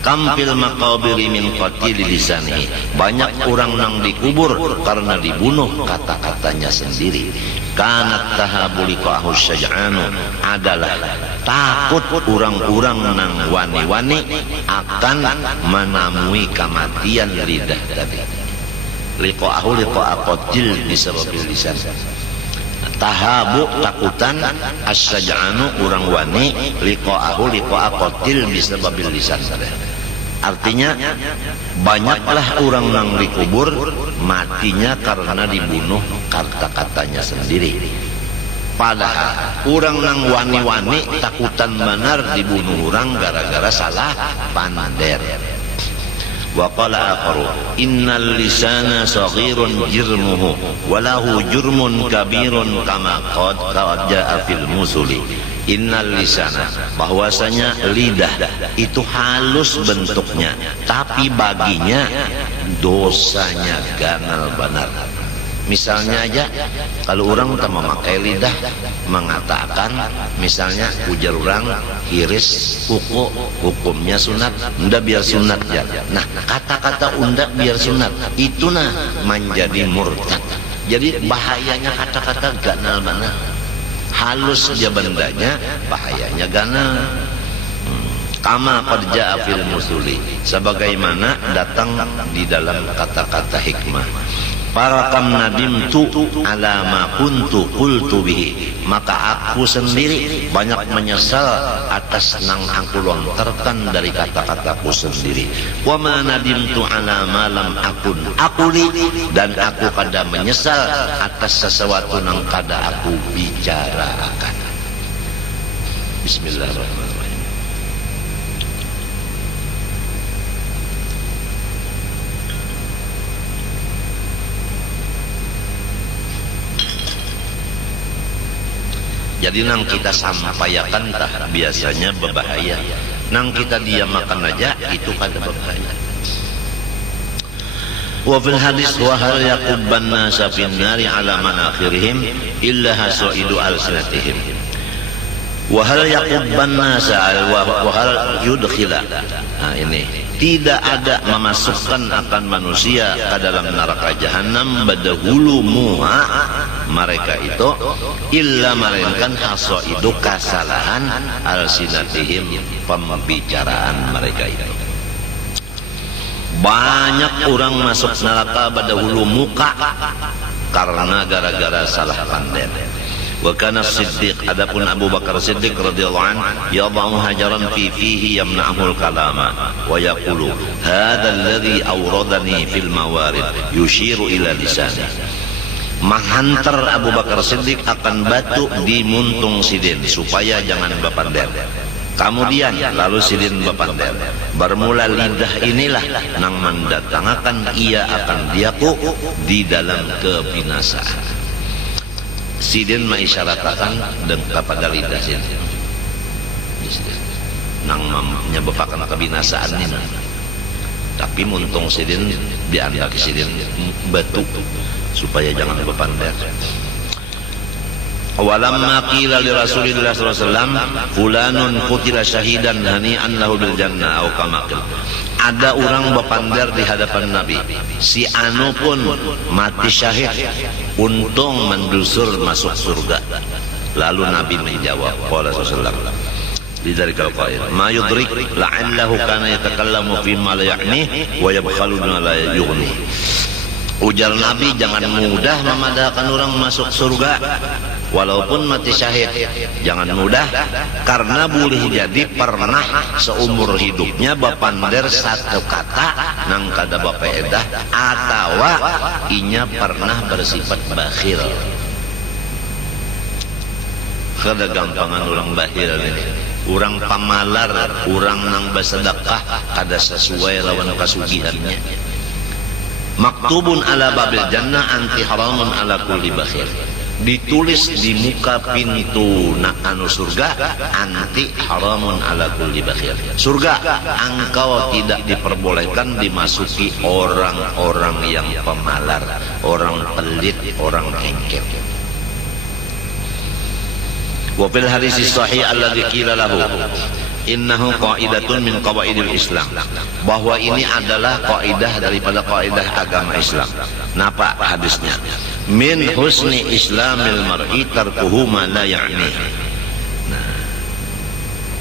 Kampil maqabiri min qatili lisani, banyak orang nang dikubur karena dibunuh kata-katanya sendiri. Kanat tahabuli qa'ahu syaj'anu, adalah takut orang-orang nang wani-wani akan menemui kematian lidah tadi. Liqa'ahu liqa'a qatil bisababil lisan. Tahabu, takutan, asyaj'anu, orang wani, liqa'ahu liqa'a qatil bisababil lisan. Artinya banyaklah orang yang dikubur matinya karena dibunuh kata-katanya sendiri. Padahal orang yang wani-wani takutan benar dibunuh orang gara-gara salah pander. Wa qala akharu innal lisana saghirun jirmuhu walahu jurmun kabirun kama qad jaa fil musuli. Innal lisana, bahwasanya lidah itu halus bentuknya, tapi baginya dosanya ganal benar. Misalnya aja kalau orang tak memakai lidah mengatakan misalnya ujar orang iris kuku hukumnya sunat, unda biar sunat ya. Nah kata-kata unda biar sunat itu nah menjadi murtad. Jadi bahayanya kata-kata ganal benar. Halus dia bendanya, bahayanya ganal. Kama qad jaa fil musuli, sebagaimana datang di dalam kata-kata hikmah. Para kam nadimtu ala ma kuntu qultu bihi, maka aku sendiri banyak menyesal atas nang aku lontarkan dari kata-kataku sendiri. Wa ma nadimtu ala ma lam akun aquli, dan aku kada menyesal atas sesuatu nang kada aku bicarakan. Bismillahirrahmanirrahim. Jadi nang kita sampaikan tah biasanya berbahaya. Nang kita diam makan aja itu kada berbahaya. Wa fil hadis wa hal yaqubban nasa fin nari ala manakhirihim illa hasaidu alsinatihim. Wa hal yaqubban nasa wa hal yudkhila. Nah ini tidak ada memasukkan akan manusia ke dalam neraka jahanam badahulu muha mereka itu illa melainkan hasaidu kesalahan alsinatihim, pembicaraan mereka itu. Banyak orang masuk neraka badahulu muka karena gara-gara salah pandai. Wa kana Siddiq, adapun Abu Bakar Siddiq radhiyallahu anhu yadha'u hajaran fi fihi yamna'ul kalama wa yaqulu hadha alladhi awradani fil mawarid yushiru ila lisani. Menghantar Abu Bakar Siddiq akan batu di muntung sidin supaya jangan bepander. Kemudian lalu sidin bepander. Bermula lidah inilah nang mendatangkan ia akan diaku di dalam kebinasaan. Sidin mengisyaratkan kepada lidah sidin nang menyebabkan kebinasaan ini. Tapi muntung sidin diandak sidin batu supaya jangan bepander. Walamma qila li Rasulillah sallallahu alaihi wasallam fulanun qutila syahidan hani'an lahu bil jannah au kama qila. Ada orang bepander di hadapan Nabi, si anu pun mati syahid, untung mendusur masuk surga. Lalu Nabi menjawab qala sallallahu alaihi wasallam lidzalika qail ma yudrik la'allahu kana yatakallamu fi ma la ya'ni wa yabkhalu ma la yughni. Ujar Nabi, jangan mudah memadahkan orang masuk surga walaupun mati syahid. Jangan mudah, karena boleh jadi pernah seumur hidupnya bepander satu kata nang kada bapaedah, atau inya pernah bersifat bakhil. Kada gampangan orang bakhil ini. Orang pamalar, orang nang bersedekah kada sesuai lawan kasugihannya. Maktubun ala babil jannah anti haramun ala kulli bakhil. ditulis di muka pintu anu surga, anti haramun ala kulli bakhil. Surga, engkau tidak diperbolehkan dimasuki orang-orang yang pemalar, orang pelit, orang engkel. Wa fil hadis sahih alladzi qila lahu innahu qaidatun min qawaidil Islam, bahwa ini adalah kaidah daripada kaidah agama Islam. Napa hadisnya? Min husni islamil mar'i tarkuhu ma la ya'ni. Nah,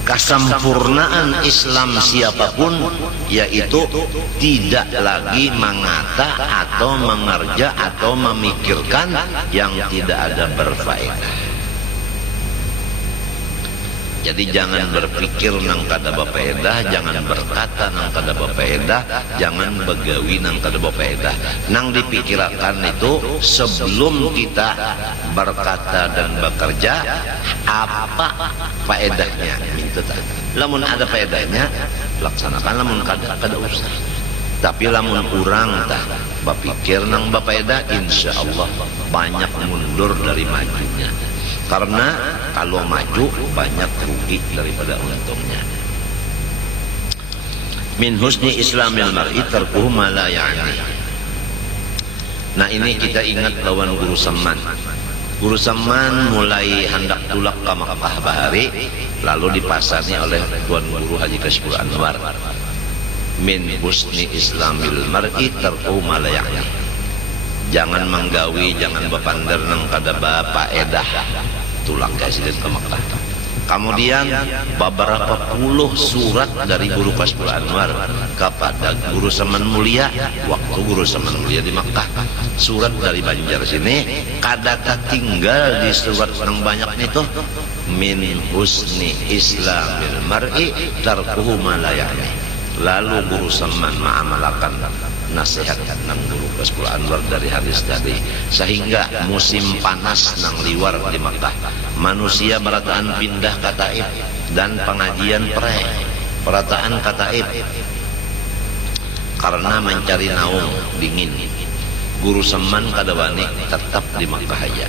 kesempurnaan Islam siapapun yaitu tidak lagi mengata atau mengerja atau memikirkan yang tidak ada berfaedah. Jadi jangan berpikir nang kada bapaedah, jangan berkata nang kada bapaedah, jangan begawi nang kada bapaedah. Nang dipikirkan itu sebelum kita berkata dan bekerja, apa faedahnya gitu ta. Lamun ada faedahnya laksanakan, lamun kada usah. Tapi lamun kurang tah bapikir nang bapaedah, insyaallah banyak mundur dari majunya. Karena kalau maju banyak rugi daripada untungnya. Min husni islamil mar'i tarkuhu ma la ya'ni. Nah, ini kita ingat lawan Guru Saman. Guru Saman mulai hendak tulak ke Makkah bahari, lalu dipasarni oleh Tuan Guru Haji Kashful Anwar. Min husni islamil mar'i tarkuhu ma la ya'ni. Jangan menggawi, jangan bepander nang kada bapaedah. Tulang kasih ke Makkah. Kemudian beberapa puluh surat dari Guru Kashful Anwar kepada Guru Saman Mulia waktu Guru Saman Mulia di Makkah. Surat dari Banjar sini kada tinggal di surat yang banyak itu, min husni islamil mar'i tarkuhu ma la ya'ni. Lalu Guru Saman mengamalkan nasihat nang Guru Kashful Anwar dari hadis tadi, sehingga musim panas nang liwar di Makkah manusia berataan pindah ke Taif dan pengajian perataan ke Taif karena mencari naung dingin. Guru Saman kadawani tetap di Makkah aja.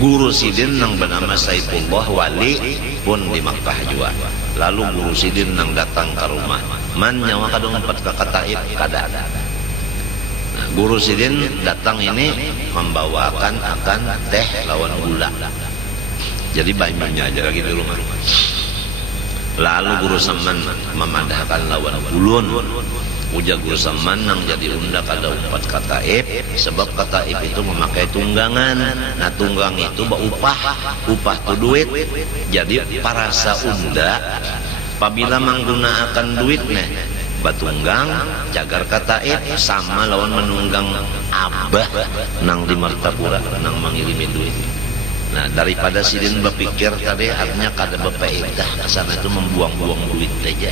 Guru Sidin nang bernama Saifullah Wali pun di Makkah juga. Lalu Guru Sidin nang datang ke rumah, man nyawa kadang empat ke Taif kada. Guru Sidin datang ini membawakan akan teh lawan gula. Jadi banyaknya aja lagi di rumah. Lalu Guru Saman memadahkan lawan gulun. Ujar Guru Saman nang jadi unda kada umpat ka Taif, sebab ka Taif itu memakai tunggangan. Nah, tunggang itu upah tu duit. Jadi parasa unda apabila menggunakan duit nih batunggang jagar kataib sama lawan menunggang abah nang di Martapura nang mengirimi duit. Nah, daripada Sidin berpikir tadi artinya kada berfaedah kesana itu membuang-buang duit aja.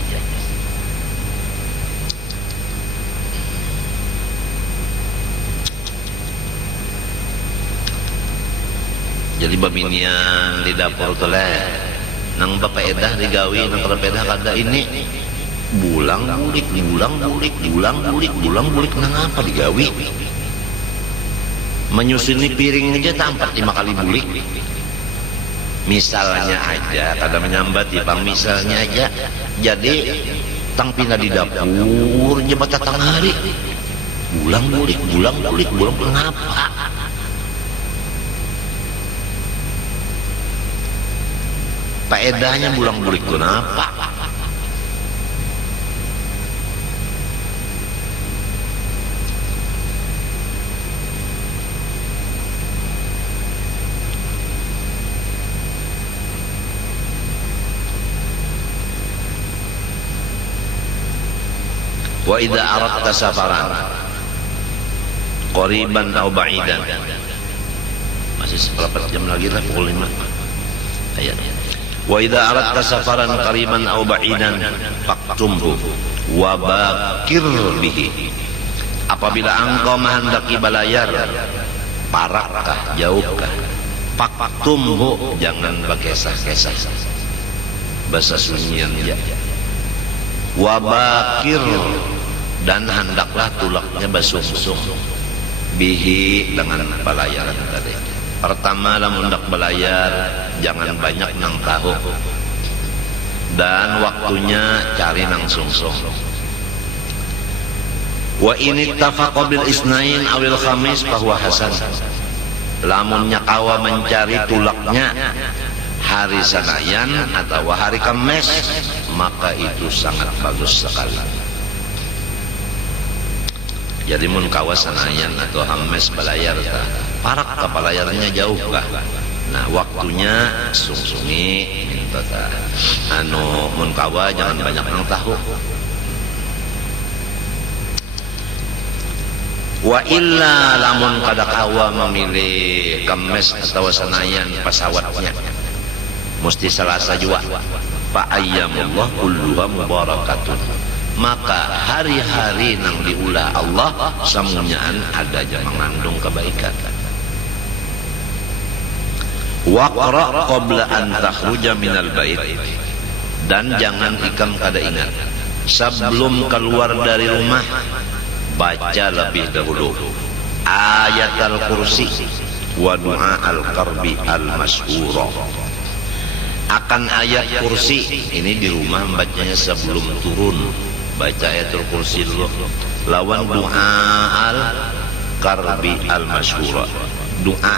Jadi babinian di dapur tuh leh nang berfaedah digawi nang berfaedah kada ini bulang bulik nang apa digawi? Menyusuni piring aja tampak 5 kali bulik. Misalnya aja, kada menyambat ya bang, misalnya aja. Jadi tang pindah di dapur nyebat datang hari. Bulang bulik ngapa? Faedahnya bulang bulik kenapa? Wa idza aradta safaran qariban aw ba'idan, masih seperempat jam lagi lah, pukul 5 ayat. Wa idza aradta safaran qariban aw ba'idan faqtumhu wa bakir bihi. Apabila engkau menghendaki balayar, parakkah, jauhkah, faqtumhu, jangan berkesah-kesah, bahasa sunyian ya. Wabakir, dan hendaklah tulaknya basungsung bihi dengan pelayaran tadi. Pertama lamun dak belayar jangan banyak nang tahu, dan waktunya cari nang sungsung. Wa ini tafaqa bil isnain awil khamis bahwa hasan. Lamunnya kawa mencari tulaknya hari Senayan atau hari Kamis, maka itu sangat bagus sekali. Jadi mun kawa Senayan atau Kamis belayar ta, parak ka belayarnya jauh kah? Nah, waktunya sungsungi minta ta. Anu mun kawa jangan banyak nang tahu. Wa illa lamun kada kawa memilih Kamis atau Senayan pesawatnya, mesti Selasa juga. Fa ayyamullah kulluha mubarakatun. Maka hari-hari nang diulah Allah samunyaan ada aja mengandung kebaikan. Waqra qabla an takhruja minal bait. Dan jangan ikam kada ingat sebelum keluar dari rumah, baca lebih dahulu ayat al-kursi wa doa al-karbi al-masyhura. Akan ayat kursi ini di rumah bacanya sebelum turun, baca ayat al-kursi dulu. Lawan doa al-karbi al-masyhura, doa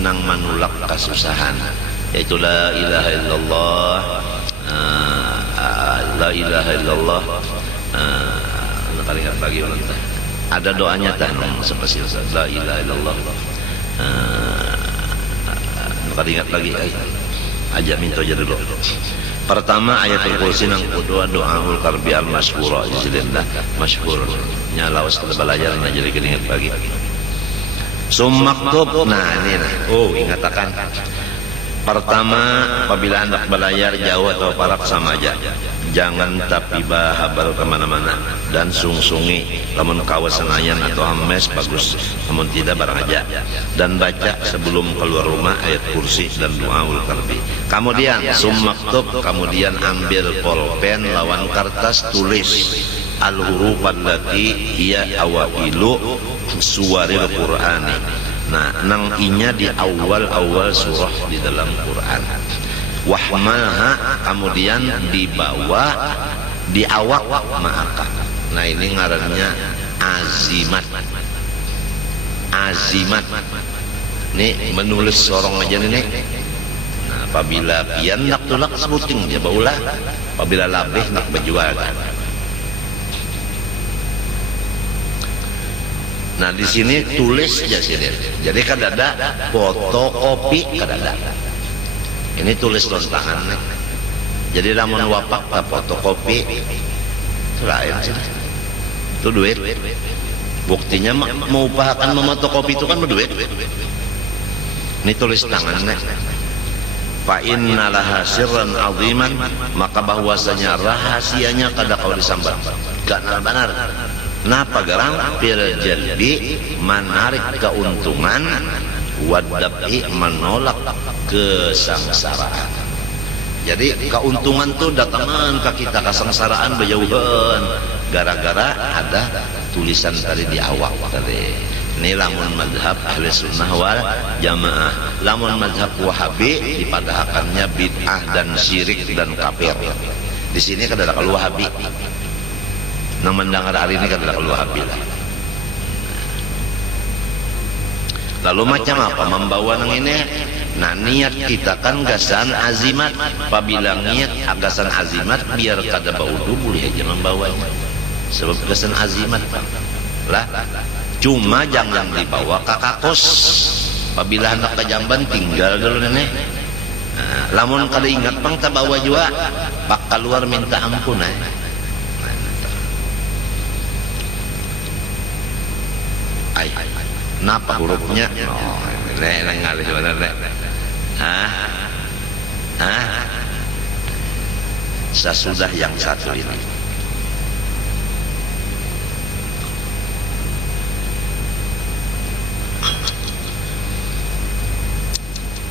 nang manulak kasusahan, yaitu la ilaha illallah, la ilaha illallah. Ingat lagi ada doanya tak seperti la ilaha illallah. Ingat lagi aja minta aja dulu. Pertama ayatul kursi, nang kedua doaul karbi al masyhura, jilillah masyhur nyalawas kada belajar na jadi ingat lagi. Sumaktub, nah ini nah. Oh, ingatakan pertama apabila hendak belayar jauh atau parak sama aja, jangan tapi bahabal kemana-mana dan sungsungi. Lamun kawas Senayan atau Hames bagus, namun tidak barang aja. Dan baca sebelum keluar rumah ayat kursi dan doaul karbi. Kemudian sumaktub, kemudian ambil pulpen lawan kertas, tulis al-huruf allati hiya awailu suwaril Qur'ani. Nah, nang inya di awal-awal surah di dalam Quran. Wahmalha, kemudian dibawa di awak ma'aka. Nah, ini ngarannya azimat. Azimat. Nih menulis sorong aja nih. Nah, apabila pian nak tulak sebuting dia baulah. Apabila labih nak berjual. Nah, di sini tulis aja sini. Jadi kan ada fotokopi, kan ada. Ini tulis lontangan nih. Jadi lamun wapak tak fotokopi, lain sih. Itu duit. Buktinya mau upahakan memotokopi itu kan berduit. Ini tulis tangannya. Fa inna laha sirran aziman, maka bahwasanya rahasianya kada kau disambat. Gak benar. Napa garang firjalbi, menarik keuntungan, wadabi, menolak kesengsaraan. Jadi keuntungan tuh datangan ke kita, kesengsaraan berjauhan gara-gara ada tulisan tadi di awal tadi. Ini lamun madhab ahli sunnah wal jamaah. Lamun madhab wahabi dipadahakannya bid'ah dan syirik dan kafir. Di sini kan ada kalau wahabi. Nang mendengar hari ini kan ada kalau wahabi lah. Lalu macam apa membawa nang ini? Nah, niat kita kan gasan azimat. Apabila niat gasan azimat biar kada baudu boleh aja membawanya. Sebab gasan azimat lah. Cuma jangan dibawa ke kakos. Apabila hendak ke Jamban tinggal dulu nenek. Nah, lamun kada ingat pang tak bawa juga, pak keluar minta ampun napa hurufnya? Oh, ngalih sebenarnya. Sesudah yang satu ini.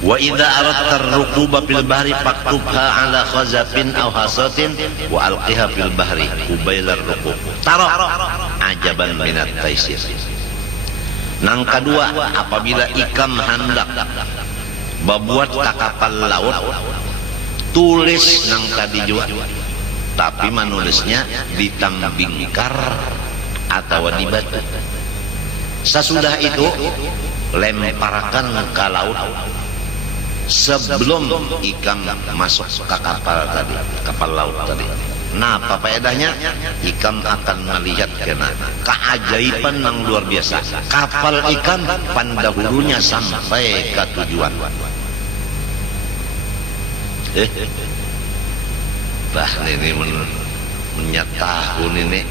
Wa idza aradta ar-rukuba fil bahri faktubha ala khazafin aw hasatin wa alqiha fil bahri qubayla ar-rukub. Tara ajaban minat taisir. Nang kedua, apabila ikam hendak berbuat ka kapal laut, tulis nang tadi juga, tapi menulisnya di tambingkar atau di batu. Sesudah itu lemparkan ke laut sebelum ikam masuk ke kapal laut tadi. Nah, apa faedahnya? Ikam akan melihat kena keajaiban yang luar biasa. Kapal ikam pandahulunya sampai ke tujuan. Bah ini menyatahu ini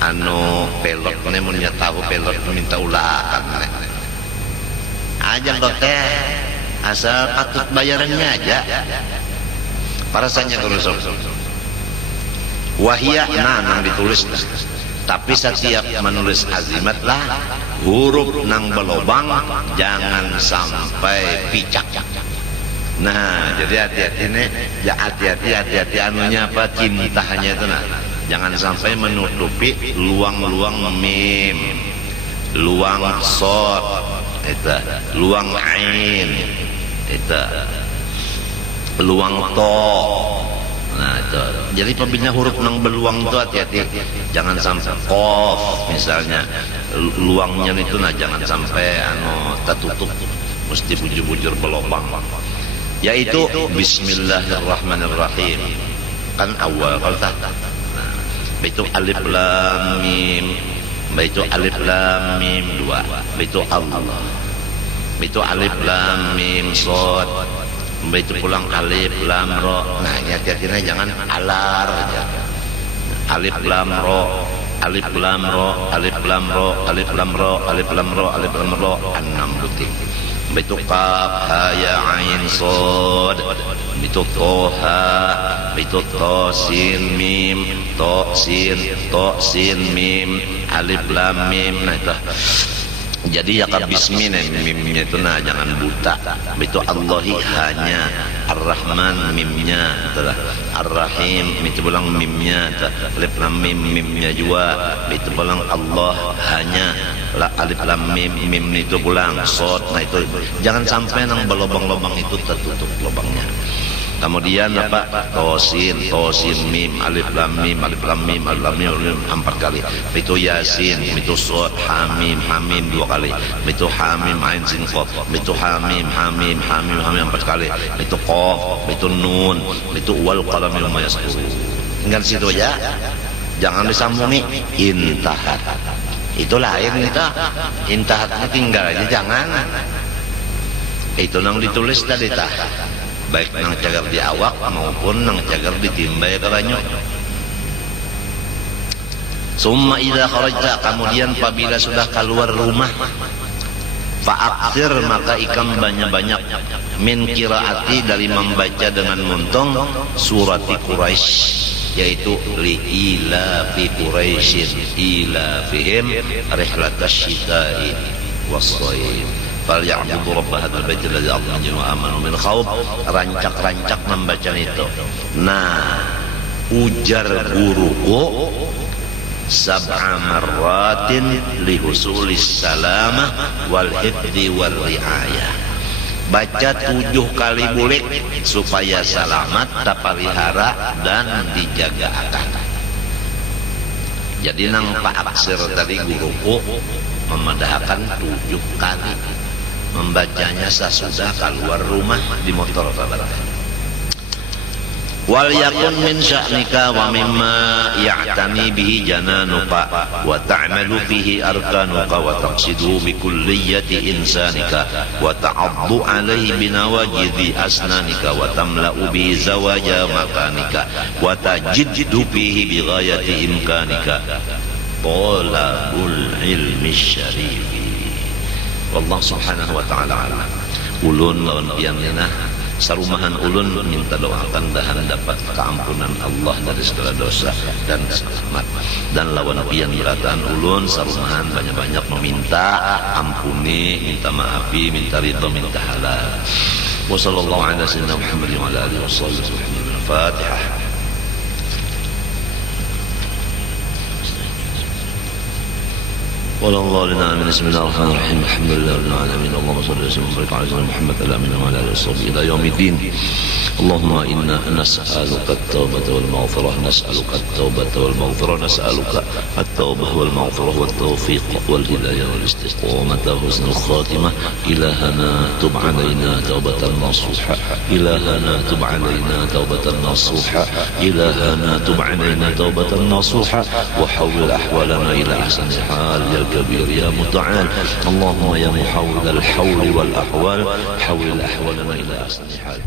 anu pelot ini menyatahu pelot minta ulakan aja teh asal patut bayarannya aja. Parasanya kurusok wahia nang ditulis, tapi setiap menulis azimat lah huruf nang belobang jangan sampai picak. Nah, jadi hati-hati nih, ya hati-hati anunya apa, cintanya itu nah, jangan sampai menutupi luang-luang mim, luang sod, itu, luang ain, itu, luang to. Nah itu, jadi apabila huruf nang beluang itu hati-hati, jangan sampai qaf misalnya luangnya itu nah jangan sampai tertutup, mesti bujur-bujur belobang. Yaitu Bismillahirrahmanirrahim kan awal kalau tak. Nah, itu alif lam mim, itu alif lam mim 2, itu Allah, itu alif lam mim shad, itu pulang alif lam ro. Nah ini hati-hatinya jangan alar aja. Alif lam ro, alif lam ro, alif lam ro, alif lam ro, alif lam ro, alif lam ro, 6 butir. Itu qaf ha ya ain shad, itu toha, itu to sin mim, to sin mim, alif lam mim. Nah itu jadi ya bismillah mimnya itu nah jangan buta. Itu Allahi hanya, Ar-Rahman mimnya, Ar-Rahim itu bilang mimnya, alif lam mim mimnya juga, itu bilang Allah hanya, alif lam mim mim itu bilang shad. Nah itu jangan sampai nang belobang-lobang itu tertutup lubangnya. Kemudian apa? Tosin mim, alif lam mim, alif lam mim, alif lam mim 4 kali. Itu yasin, itu shad, hamim 2 kali. Itu hamim ain sin qaf, itu hamim 4 kali. Itu qaf, itu nun, itu wal qalami wa yastur. Tinggal situ ya. Jangan disambungi intahat. Itu lain itu. Intahatnya tinggal aja jangan. Itu nang ditulis tadi tah. Baik nang cagar di awak maupun nang cagar di timbai kalanyo. Summa idza kharajta, kemudian apabila sudah keluar rumah, fa'akhir maka ikam banyak-banyak min qiraati dari membaca dengan muntong surati Quraisy, yaitu li ila fi Quraisyin ila fihim rihlatash syita'i was-shayf falyabudu rabb hadzal bait alladzi at'amahum wa amanu min khauf. Rancak-rancak membaca itu. Nah, ujar guruku sab'a marratin li husulis salamah wal hifdzi wal riayah. Baca 7 kali bulik supaya selamat, terpelihara dan dijaga akan. Jadi nang Pak Aksir tadi guruku memedahkan 7 kali membacanya sesudah keluar rumah di motor sahabat. Wal yakun min sya'nika wa mimma ya'tani bihi jananuka wa ta'malu fihi arkanuka wa taqsidu bi kulliyati insanika wa ta'addu alaihi binawajidhi asnanika wa tamla'u bihi zawaja makanika wa tajiddu fihi bi ghayati imkanika talabul ilmi syarifi. Allah subhanahu wa ta'ala ulun lawan pianina sarumahan ulun minta doakan dahan dapat keampunan Allah dari segala dosa dan selamat, dan lawan pian berataan ulun sarumahan banyak-banyak meminta ampuni, minta maafi, minta ridho, minta halal. Wa sallallahu ala sayyidina Muhammad wa ala alihi wasallam. Fatihah. ولا الضالين آمين. بسم الله الرحمن الرحيم. الحمد لله رب العالمين. اللهم صل وسلم وبارك على سيدنا محمد الأمين وعلى آله وصحبه إلى يوم الدين. اللهم إنا نسألك التوبة والمغفرة، نسألك التوبة والمغفرة، نسألك التوبة والمغفرة والتوفيق والهداية والاستقامة وحسن الخاتمة. إلهنا تب علينا توبة نصوحة، إلهنا تب علينا توبة نصوحة، إلهنا تب علينا توبة نصوحة، وحول أحوالنا إلى أحسن حال يا الكبير يا متعال. اللهم يا محول الحول والأحوال حول أحوالنا إلى أحسن حال.